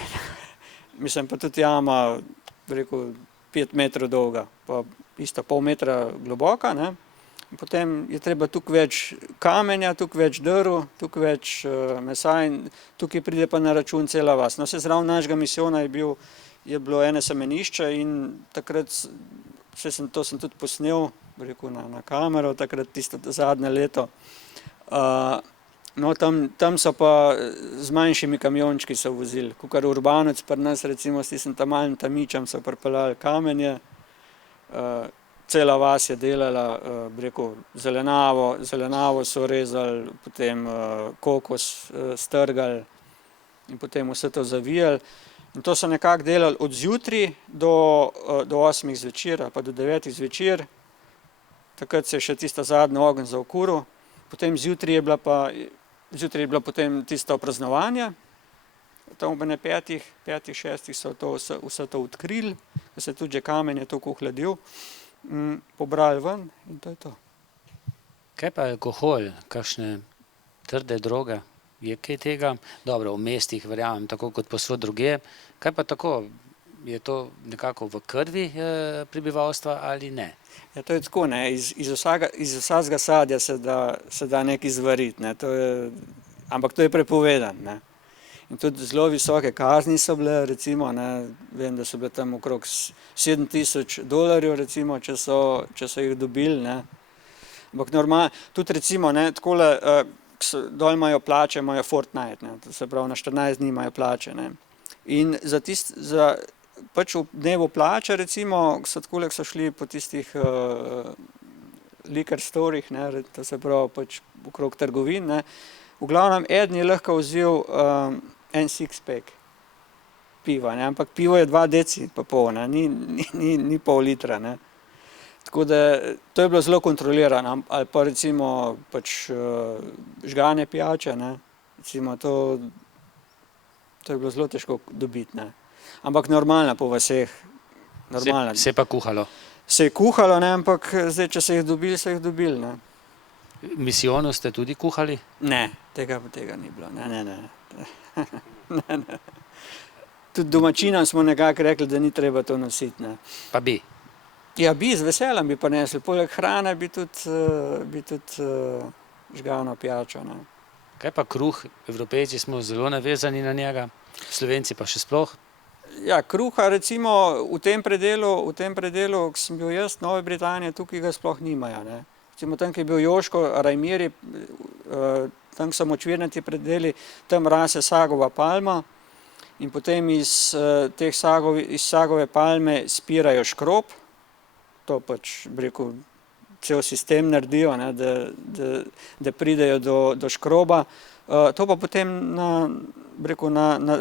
Mislim pa tudi jama, rekel, 5 metrov dolga, pa isto pol metra globoka, ne. In potem je treba tukaj več kamenja, tukaj več drv, tukaj več mesa in tukaj pride pa na račun cela vas. No, saj zraven našega misijona je bilo eno semenišče in takrat, to sem tudi posnel, rekel, na kamero, takrat tisto zadnje leto. No, tam so pa z manjšimi kamiončki so vozili, kakor Urbanec pri nas, recimo s tistim malim tamičem so pripeljali kamenje, cela vas je delala, rekel, zelenjavo so rezali, potem kokos strgali in potem vse to zavijali. In to so nekako delali od zjutraj do 8 zvečer, pa do 9 zvečer, takrat se je še tista zadnji ogenj zaokuril, potem zjutraj je bilo potem tisto praznovanje, tam ob 5, 6 so vse to odkrili, da se tudi že kamen je toliko ohladil, pobrali ven in to je to. Kaj pa alkohol, kakšne trde droge? Je kaj tega? Dobro, v mestih verjamem, tako kot posod drugje. Kaj pa tako? Je to nekako v krvi prebivalstva ali ne? Ja, to je tako, ne. Iz vsakega sadja se da nekaj zvariti, ne. Ampak to je prepovedano, ne. In tudi zelo visoke kazni so bile, recimo, ne, vem, da so bile tam okrog $7,000, recimo, če so jih dobili, ne. Ampak normalno, tudi recimo, ne, takole, dol imajo plače, imajo fortnite, ne, to se pravi, na 14 dni imajo plače, ne. In pač v dnevu plače, recimo, takole, ko so šli po tistih liquor storih, ne, to se pravi, pač okrog trgovin, ne, v glavnem eden je lahko vzel en six-pack piva, ne, ampak pivo je 2 deci pa pol, ne, ni pol litra, ne. Tako da to je bilo zelo kontrolirano, ali pa recimo pač žgane pijače, ne, recimo to je bilo zelo težko dobiti, ne. Ampak normalno po vaseh, normalno. Se je pa kuhalo? Se je kuhalo, ne, ampak zdaj, če se jih dobili, ne. Misijonu ste tudi kuhali? Ne, tega ni bilo, ne. Ne. Tudi domačinom smo nekako rekli, da ni treba to nositi, ne. Pa bi? Ja, z veseljem bi prinesli, poleg hrane bi tudi žgano pijačo, ne. Kaj pa kruh? Evropejci smo zelo navezani na njega, Slovenci pa še sploh? Ja, kruha recimo v tem predelu, ko sem bil jaz, Nove Britanije, tukaj ga sploh nimajo, ne. Recimo tam, ki je bil Joško, Rajmiri, tam so močvirnati predeli, tam rase sagova palma in potem iz sagove palme spirajo škrob, to pač, bi rekel, cel sistem naredijo, ne, da pridejo do škroba. To pa potem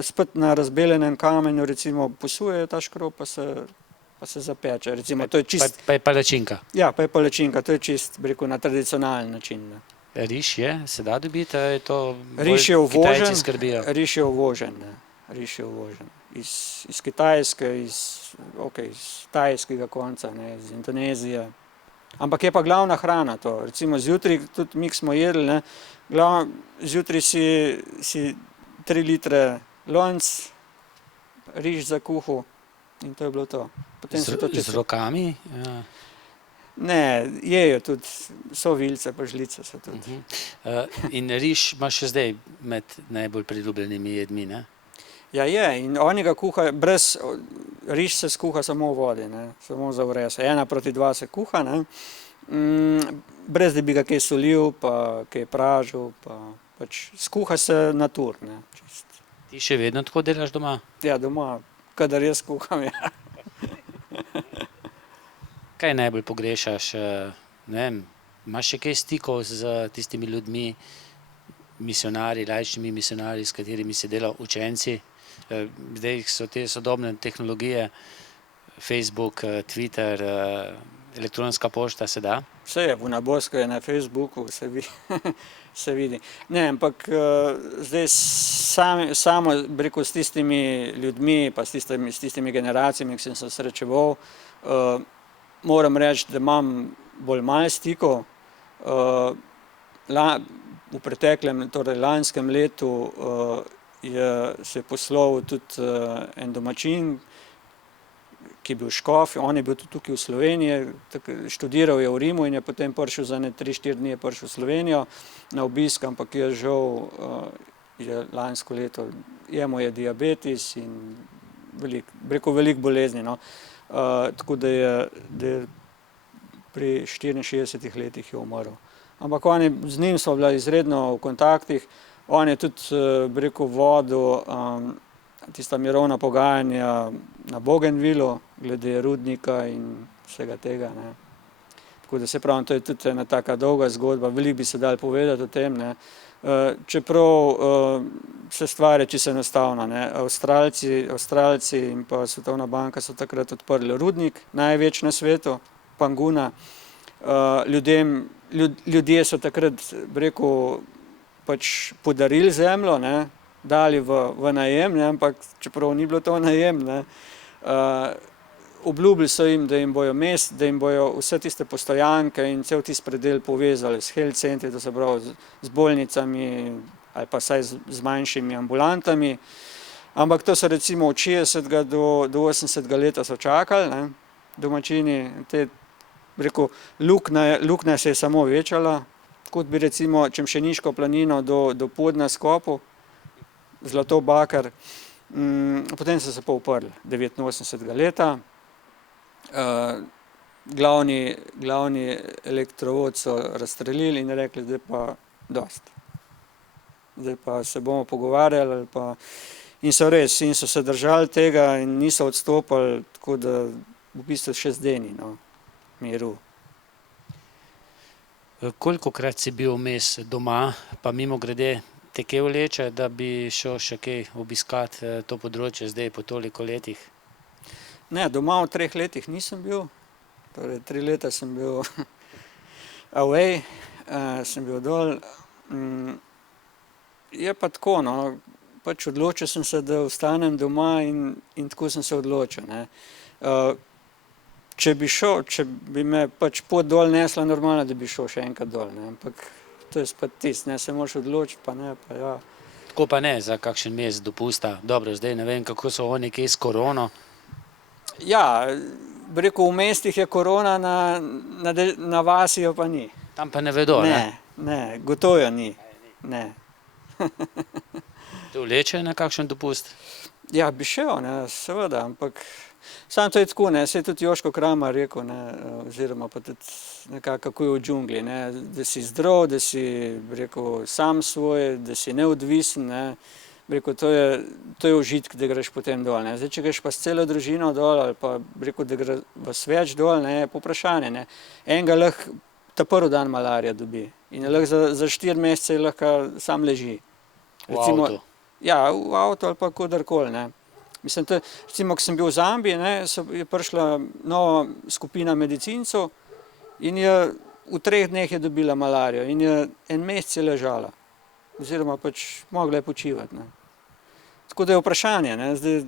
spet na razbeljenem kamenju recimo posujejo ta škrob, pa pa se zapeče. Recimo, to je čist, Pa je palačinka. ja, pa je palačinka, to je čist, bi rekel, na tradicionalen način. Ne. Riž je, se da dobiti, je to Riž je bolj uvožen, Kitajci skrbijo? riž je uvožen, ne. Riž je uvožen. Iz Kitajske, iz tajskega konca, ne, iz Indonezije. Ampak je pa glavna hrana to. Recimo zjutraj, tudi mi smo jedli, ne, zjutraj si 3 litre lonc, riž za kuhu in to je bilo to. Potem se to Z rokami? Ja. Ne, jejo tudi, so vilce pa žlice so tudi. In riž imaš še zdaj med najbolj priljubljenimi jedmi, ne? Ja je, in oni ga kuhajo, riž se skuha samo v vodi, ne, samo zavre se, 1:2 se kuha, ne, brez da bi ga kaj solil, pa kaj pražil, pa pač skuha se natur, ne, čist. Ti še vedno tako delaš doma? Ja, doma, kadar jaz kuham, ja. Kaj najbolj pogrešaš, ne vem, imaš še kaj stikov z tistimi ljudmi, misionarji, laičnimi misionarji, s katerimi si delal, učenci? Zdaj so te sodobne tehnologije, Facebook, Twitter, elektronska pošta, se da? Vse je, v Nabosko je na Facebooku, se vidi. Ne, ampak zdaj samo, bi rekel, s tistimi ljudmi, pa s tistimi generacijami, ki sem se srečeval, moram reči, da imam bolj malo stikov. V preteklem, torej lanskem letu, se je poslovil tudi en domačin, ki je bil škof, on je bil tudi tukaj v Sloveniji, študiral je v Rimu in je potem prišel za 3-4 dni je prišel v Slovenijo na obisk, ampak je žal, je lansko leto, jemu je diabetes in veliko bolezni, no. Tako da je pri 64 letih je umrl. Ampak z njim smo bila izredno v kontaktih, on je tudi, bi rekel, vodil tista mirovna pogajanja na Bougainvillu, glede rudnika in vsega tega, ne. Tako da se pravim, to je tudi ena taka dolga zgodba, veliko bi se dalo povedati o tem, ne. Čeprav se stvari čisto enostavno, ne. Avstralci in pa Svetovna banka so takrat odprli rudnik, največji na svetu, Panguna. Ljudje so takrat, bi rekel, pač podarili zemljo, ne, dali v najem, ne, ampak čeprav ni bilo to najem, ne, obljubili so jim, da jim bojo da jim bojo vse tiste postojanke in cel tisti predel povezali s health centri, to se pravi z bolnicami ali pa vsaj z manjšimi ambulantami. Ampak to so recimo od 60. do 80. leta so čakali, ne, domačini, bi rekel, luknja se je samo večala, kot bi recimo Čemšeniško planino do Podna skopil, Zlato bakar, potem so se pa uprli 89. leta. Glavni elektrovod so razstrelili in rekli, zdaj pa dosti. Zdaj pa se bomo pogovarjali ali pa in so se držali tega in niso odstopali, tako da v bistvu še zdaj ni, no, miru. Kolikokrat si bil vmes doma, pa mimogrede te kaj vleče, da bi šel še kaj obiskati to področje zdaj po toliko letih? Ne, doma v 3 letih nisem bil, torej 3 leta sem bil away, sem bil dol. Je pa tako, no, pač odločil sem se, da ostanem doma in tako sem se odločil, ne. Če bi me pač pot dol nesla, normalno, da bi šel še enkrat dol, ne, ampak to je spet tisto, ne, se moraš odločiti, pa ne, pa ja. Tako pa ne, za kakšen mesec dopusta, dobro, zdaj ne vem, kako so oni kaj s korono. Ja, bi rekel, v mestih je korona, na vasi jo pa ni. Tam pa ne vedo, ne? Ne, gotovo jo ni, ne. Te vleče na kakšen dopust? Ja, bi šel, ne, seveda, ampak samo to je tako, ne, se je tudi Joško Kramar rekel, ne, oziroma pa tudi nekako kako je v džungli, ne, da si zdrav, da si, bi rekel, sam svoj, da si neodvisen, ne, bi rekel, to je užitek, da greš potem dol, ne, zdaj, če greš pa s celo družino dol, ali pa, bi rekel, da gre vas več dol, ne, je povprašanje, ne, enega lahko ta prvi dan malarija dobi in lahko za 4 mesece lahko sam leži. V avtu? Ja, v avtu ali pa kadarkoli, ne. Mislim, recimo, ko sem bil v Zambiji, je prišla nova skupina medicincev in v 3 dneh je dobila malarijo in je en mesec je ležala. Oziroma pač mogla je počivati. Tako da je vprašanje, zdaj,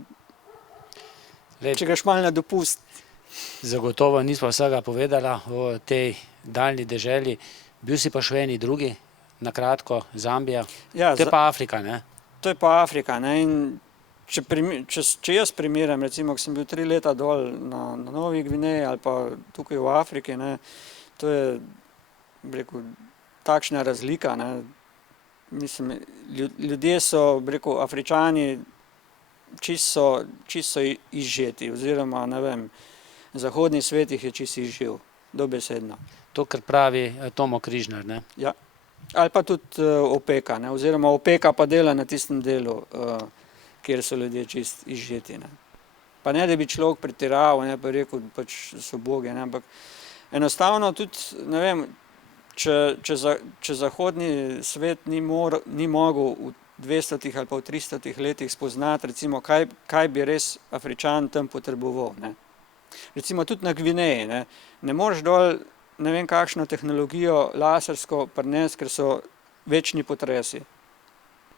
če greš malo na dopust. Zagotovo nismo vsega povedala o tej daljni deželi. Bil si pa še v eni drugi, na kratko, Zambija. Ja, to je pa Afrika, ne? To je pa Afrika, in če jaz primerjam, recimo, ko sem bil 3 leta dol na Novi Gvineji ali pa tukaj v Afriki, to je, bi rekel, takšna razlika, Mislim, ljudje so, bi rekel, Afričani čisto izžeti, oziroma, ne vem, zahodni svet jih je čisto izživ, dobesedno. To, kar pravi Tomo Križnar, ne? Ja, ali pa tudi Opeka, oziroma Opeka pa dela na tistem delu, kjer so ljudje čisto izžeti, Pa ne, da bi človek pretiraval, pa rekel, pač so bogi, ampak enostavno tudi, ne vem, če zahodni svet ni mogel v 200 ali pa v 300 letih spoznati, recimo, kaj bi res Afričan tam potreboval, Recimo tudi na Gvineji, ne moreš dol, ne vem kakšno tehnologijo lasersko prinesti, ker so večni potresi.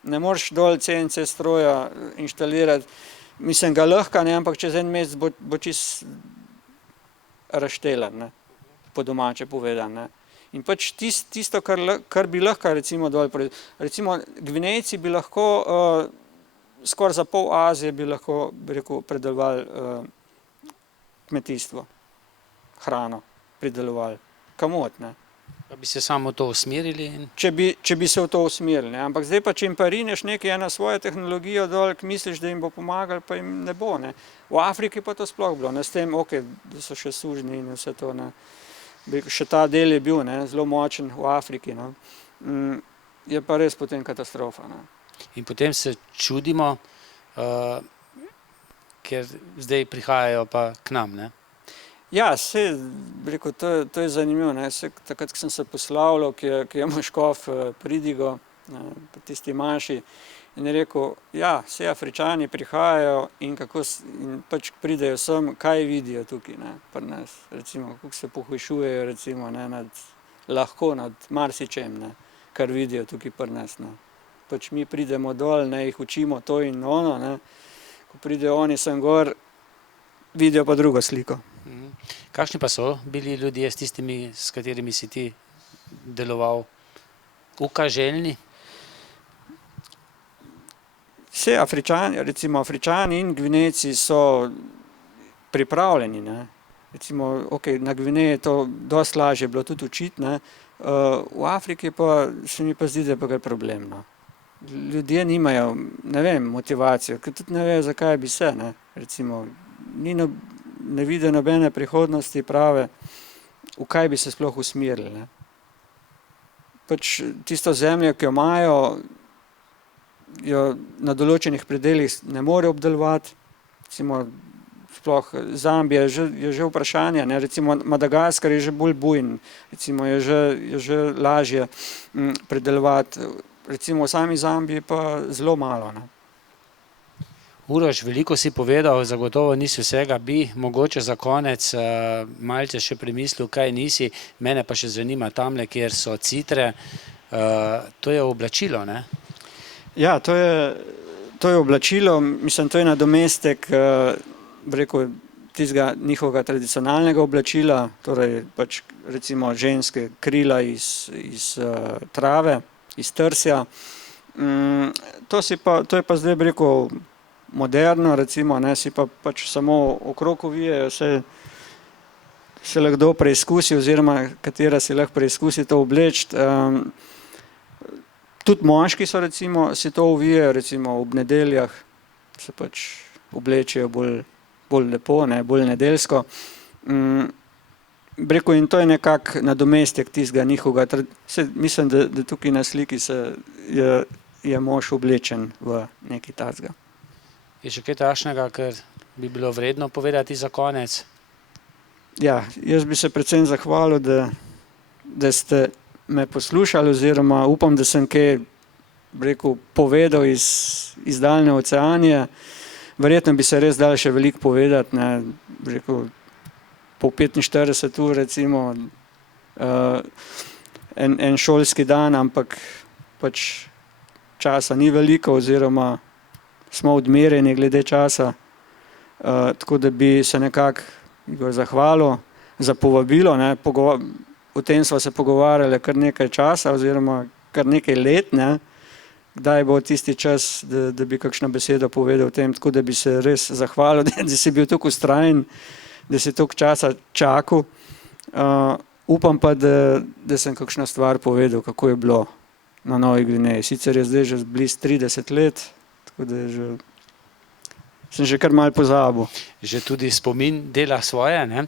Ne moreš dol CNC stroja inštalirati, mislim ga lahko, ampak čez en mesec bo čisto razštelan, po domače povedan, In pač tisto, kar bi lahko recimo dol, recimo Gvinejci bi lahko skoraj za pol Azije bi lahko, bi rekel, predelovali kmetijstvo, hrano pridelovali, kamot, Pa bi se samo to usmerili? Če bi se v to usmerili, ampak zdaj pa, če jim pa rineš nekaj na svojo tehnologijo dol, misliš, da jim bo pomagal, pa jim ne bo, V Afriki pa to sploh bilo, s tem, da so še sužnji in vse to, Še ta del je bil, zelo močen v Afriki, Je pa res potem katastrofa, In potem se čudimo, ker zdaj prihajajo pa k nam, Ja, bi rekel, to je zanimivo, takrat, ko sem se poslavljal, ki je moj škof pridigo, pa tisti manjši, in je rekel, ja, vse Afričani prihajajo in pač pridejo sem, kaj vidijo tukaj, pri nas, recimo, kako se pohujšujejo, recimo, lahko nad marsičem, kar vidijo tukaj pri nas, Pač mi pridemo dol, jih učimo to in ono, ko pridejo oni sem gor, vidijo pa drugo sliko. Kakšni pa so bili ljudje s tistimi, s katerimi si ti deloval? Ukaželjni? Vse Afričani, recimo Afričani in Gvinejci so pripravljeni, Recimo, na Gvineji je to dosti lažje bilo tudi učiti, v Afriki pa se mi pa zdi, da je pa kar problem, Ljudje nimajo, ne vem, motivacijo, ker tudi ne vejo, zakaj bi se, Recimo, ne vidijo nobene prihodnosti prave, v kaj bi se sploh usmerili, Pač tisto zemljo, ki jo imajo, jo na določenih predelih ne more obdelovati, recimo sploh Zambija je že vprašanje, recimo Madagaskar je že bolj bujen, recimo je že lažje predelovati, recimo v sami Zambiji pa zelo malo, Uroš, veliko si povedal, zagotovo nisi vsega, bi mogoče za konec malce še premislil, kaj nisi, mene pa še zanima tamle, kjer so citre, to je oblačilo, Ja, to je oblačilo, mislim, to je nadomestek, bi rekel, tistega njihovega tradicionalnega oblačila, torej pač recimo ženske krila iz trave, iz trsja. To je pa zdaj, bi rekel, moderno, recimo, si pa pač samo okrog ovijejo, se lahko preizkusi, oziroma katera si lahko preizkusi to obleči. Tudi moški so, recimo, si to ovijejo, recimo ob nedeljah se pač oblečejo bolj lepo, bolj nedeljsko. Rekel, in to je nekako nadomestek tistega njihovega, mislim, da tukaj na sliki je mož oblečen v nekaj takega. Je še kaj takšnega, kar bi bilo vredno povedati za konec? Ja, jaz bi se predvsem zahvalil, da ste me poslušali, oziroma upam, da sem kaj, rekel, povedal iz daljne oceanije. verjetno bi se res dalo še veliko povedati, ne, rekel, po 45 ur recimo, en šolski dan, ampak pač časa ni veliko oziroma smo odmerjeni glede časa, tako da bi se nekako Igor zahvalil za povabilo, ne, o tem sva se pogovarjali kar nekaj časa oziroma kar nekaj let, ne, kdaj bo tisti čas, da bi kakšno besedo povedal o tem, tako da bi se res zahvalil, da si bil tako vztrajen, da si toliko časa čakal. Upam pa, da sem kakšno stvar povedal, kako je bilo na Novi Gvineji. Sicer je zdaj že blizu 30 let, tako da sem že kar malo pozabil. Že tudi spomin dela svoje, ne?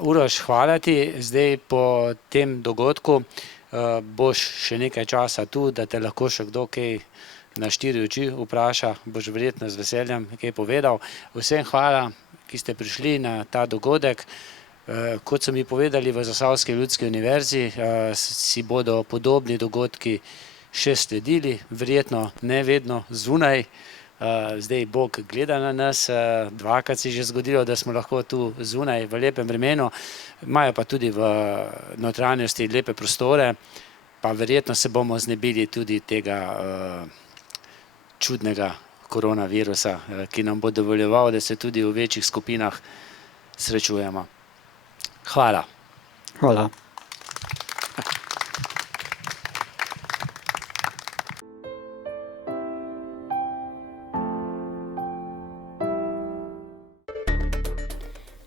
Uroš, hvala ti. Zdaj po tem dogodku boš še nekaj časa tu, da te lahko še kdo kaj na 4 oči vpraša, boš verjetno z veseljem kaj povedal. Vsem hvala, ki ste prišli na ta dogodek. Kot so mi povedali v Zasavski ljudski univerzi, si bodo podobni dogodki še sledili, verjetno ne vedno zunaj. Zdaj Bog gleda na nas, dvakrat se je že zgodilo, da smo lahko tu zunaj v lepem vremenu, imajo pa tudi v notranjosti lepe prostore, pa verjetno se bomo znebili tudi tega čudnega koronavirusa, ki nam bo dovoljeval, da se tudi v večjih skupinah srečujemo. Hvala. Hvala.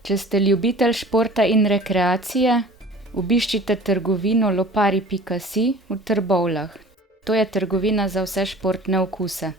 Če ste ljubitelj športa in rekreacije, obiščite trgovino lopari.si v Trbovljah. To je trgovina za vse športne okuse.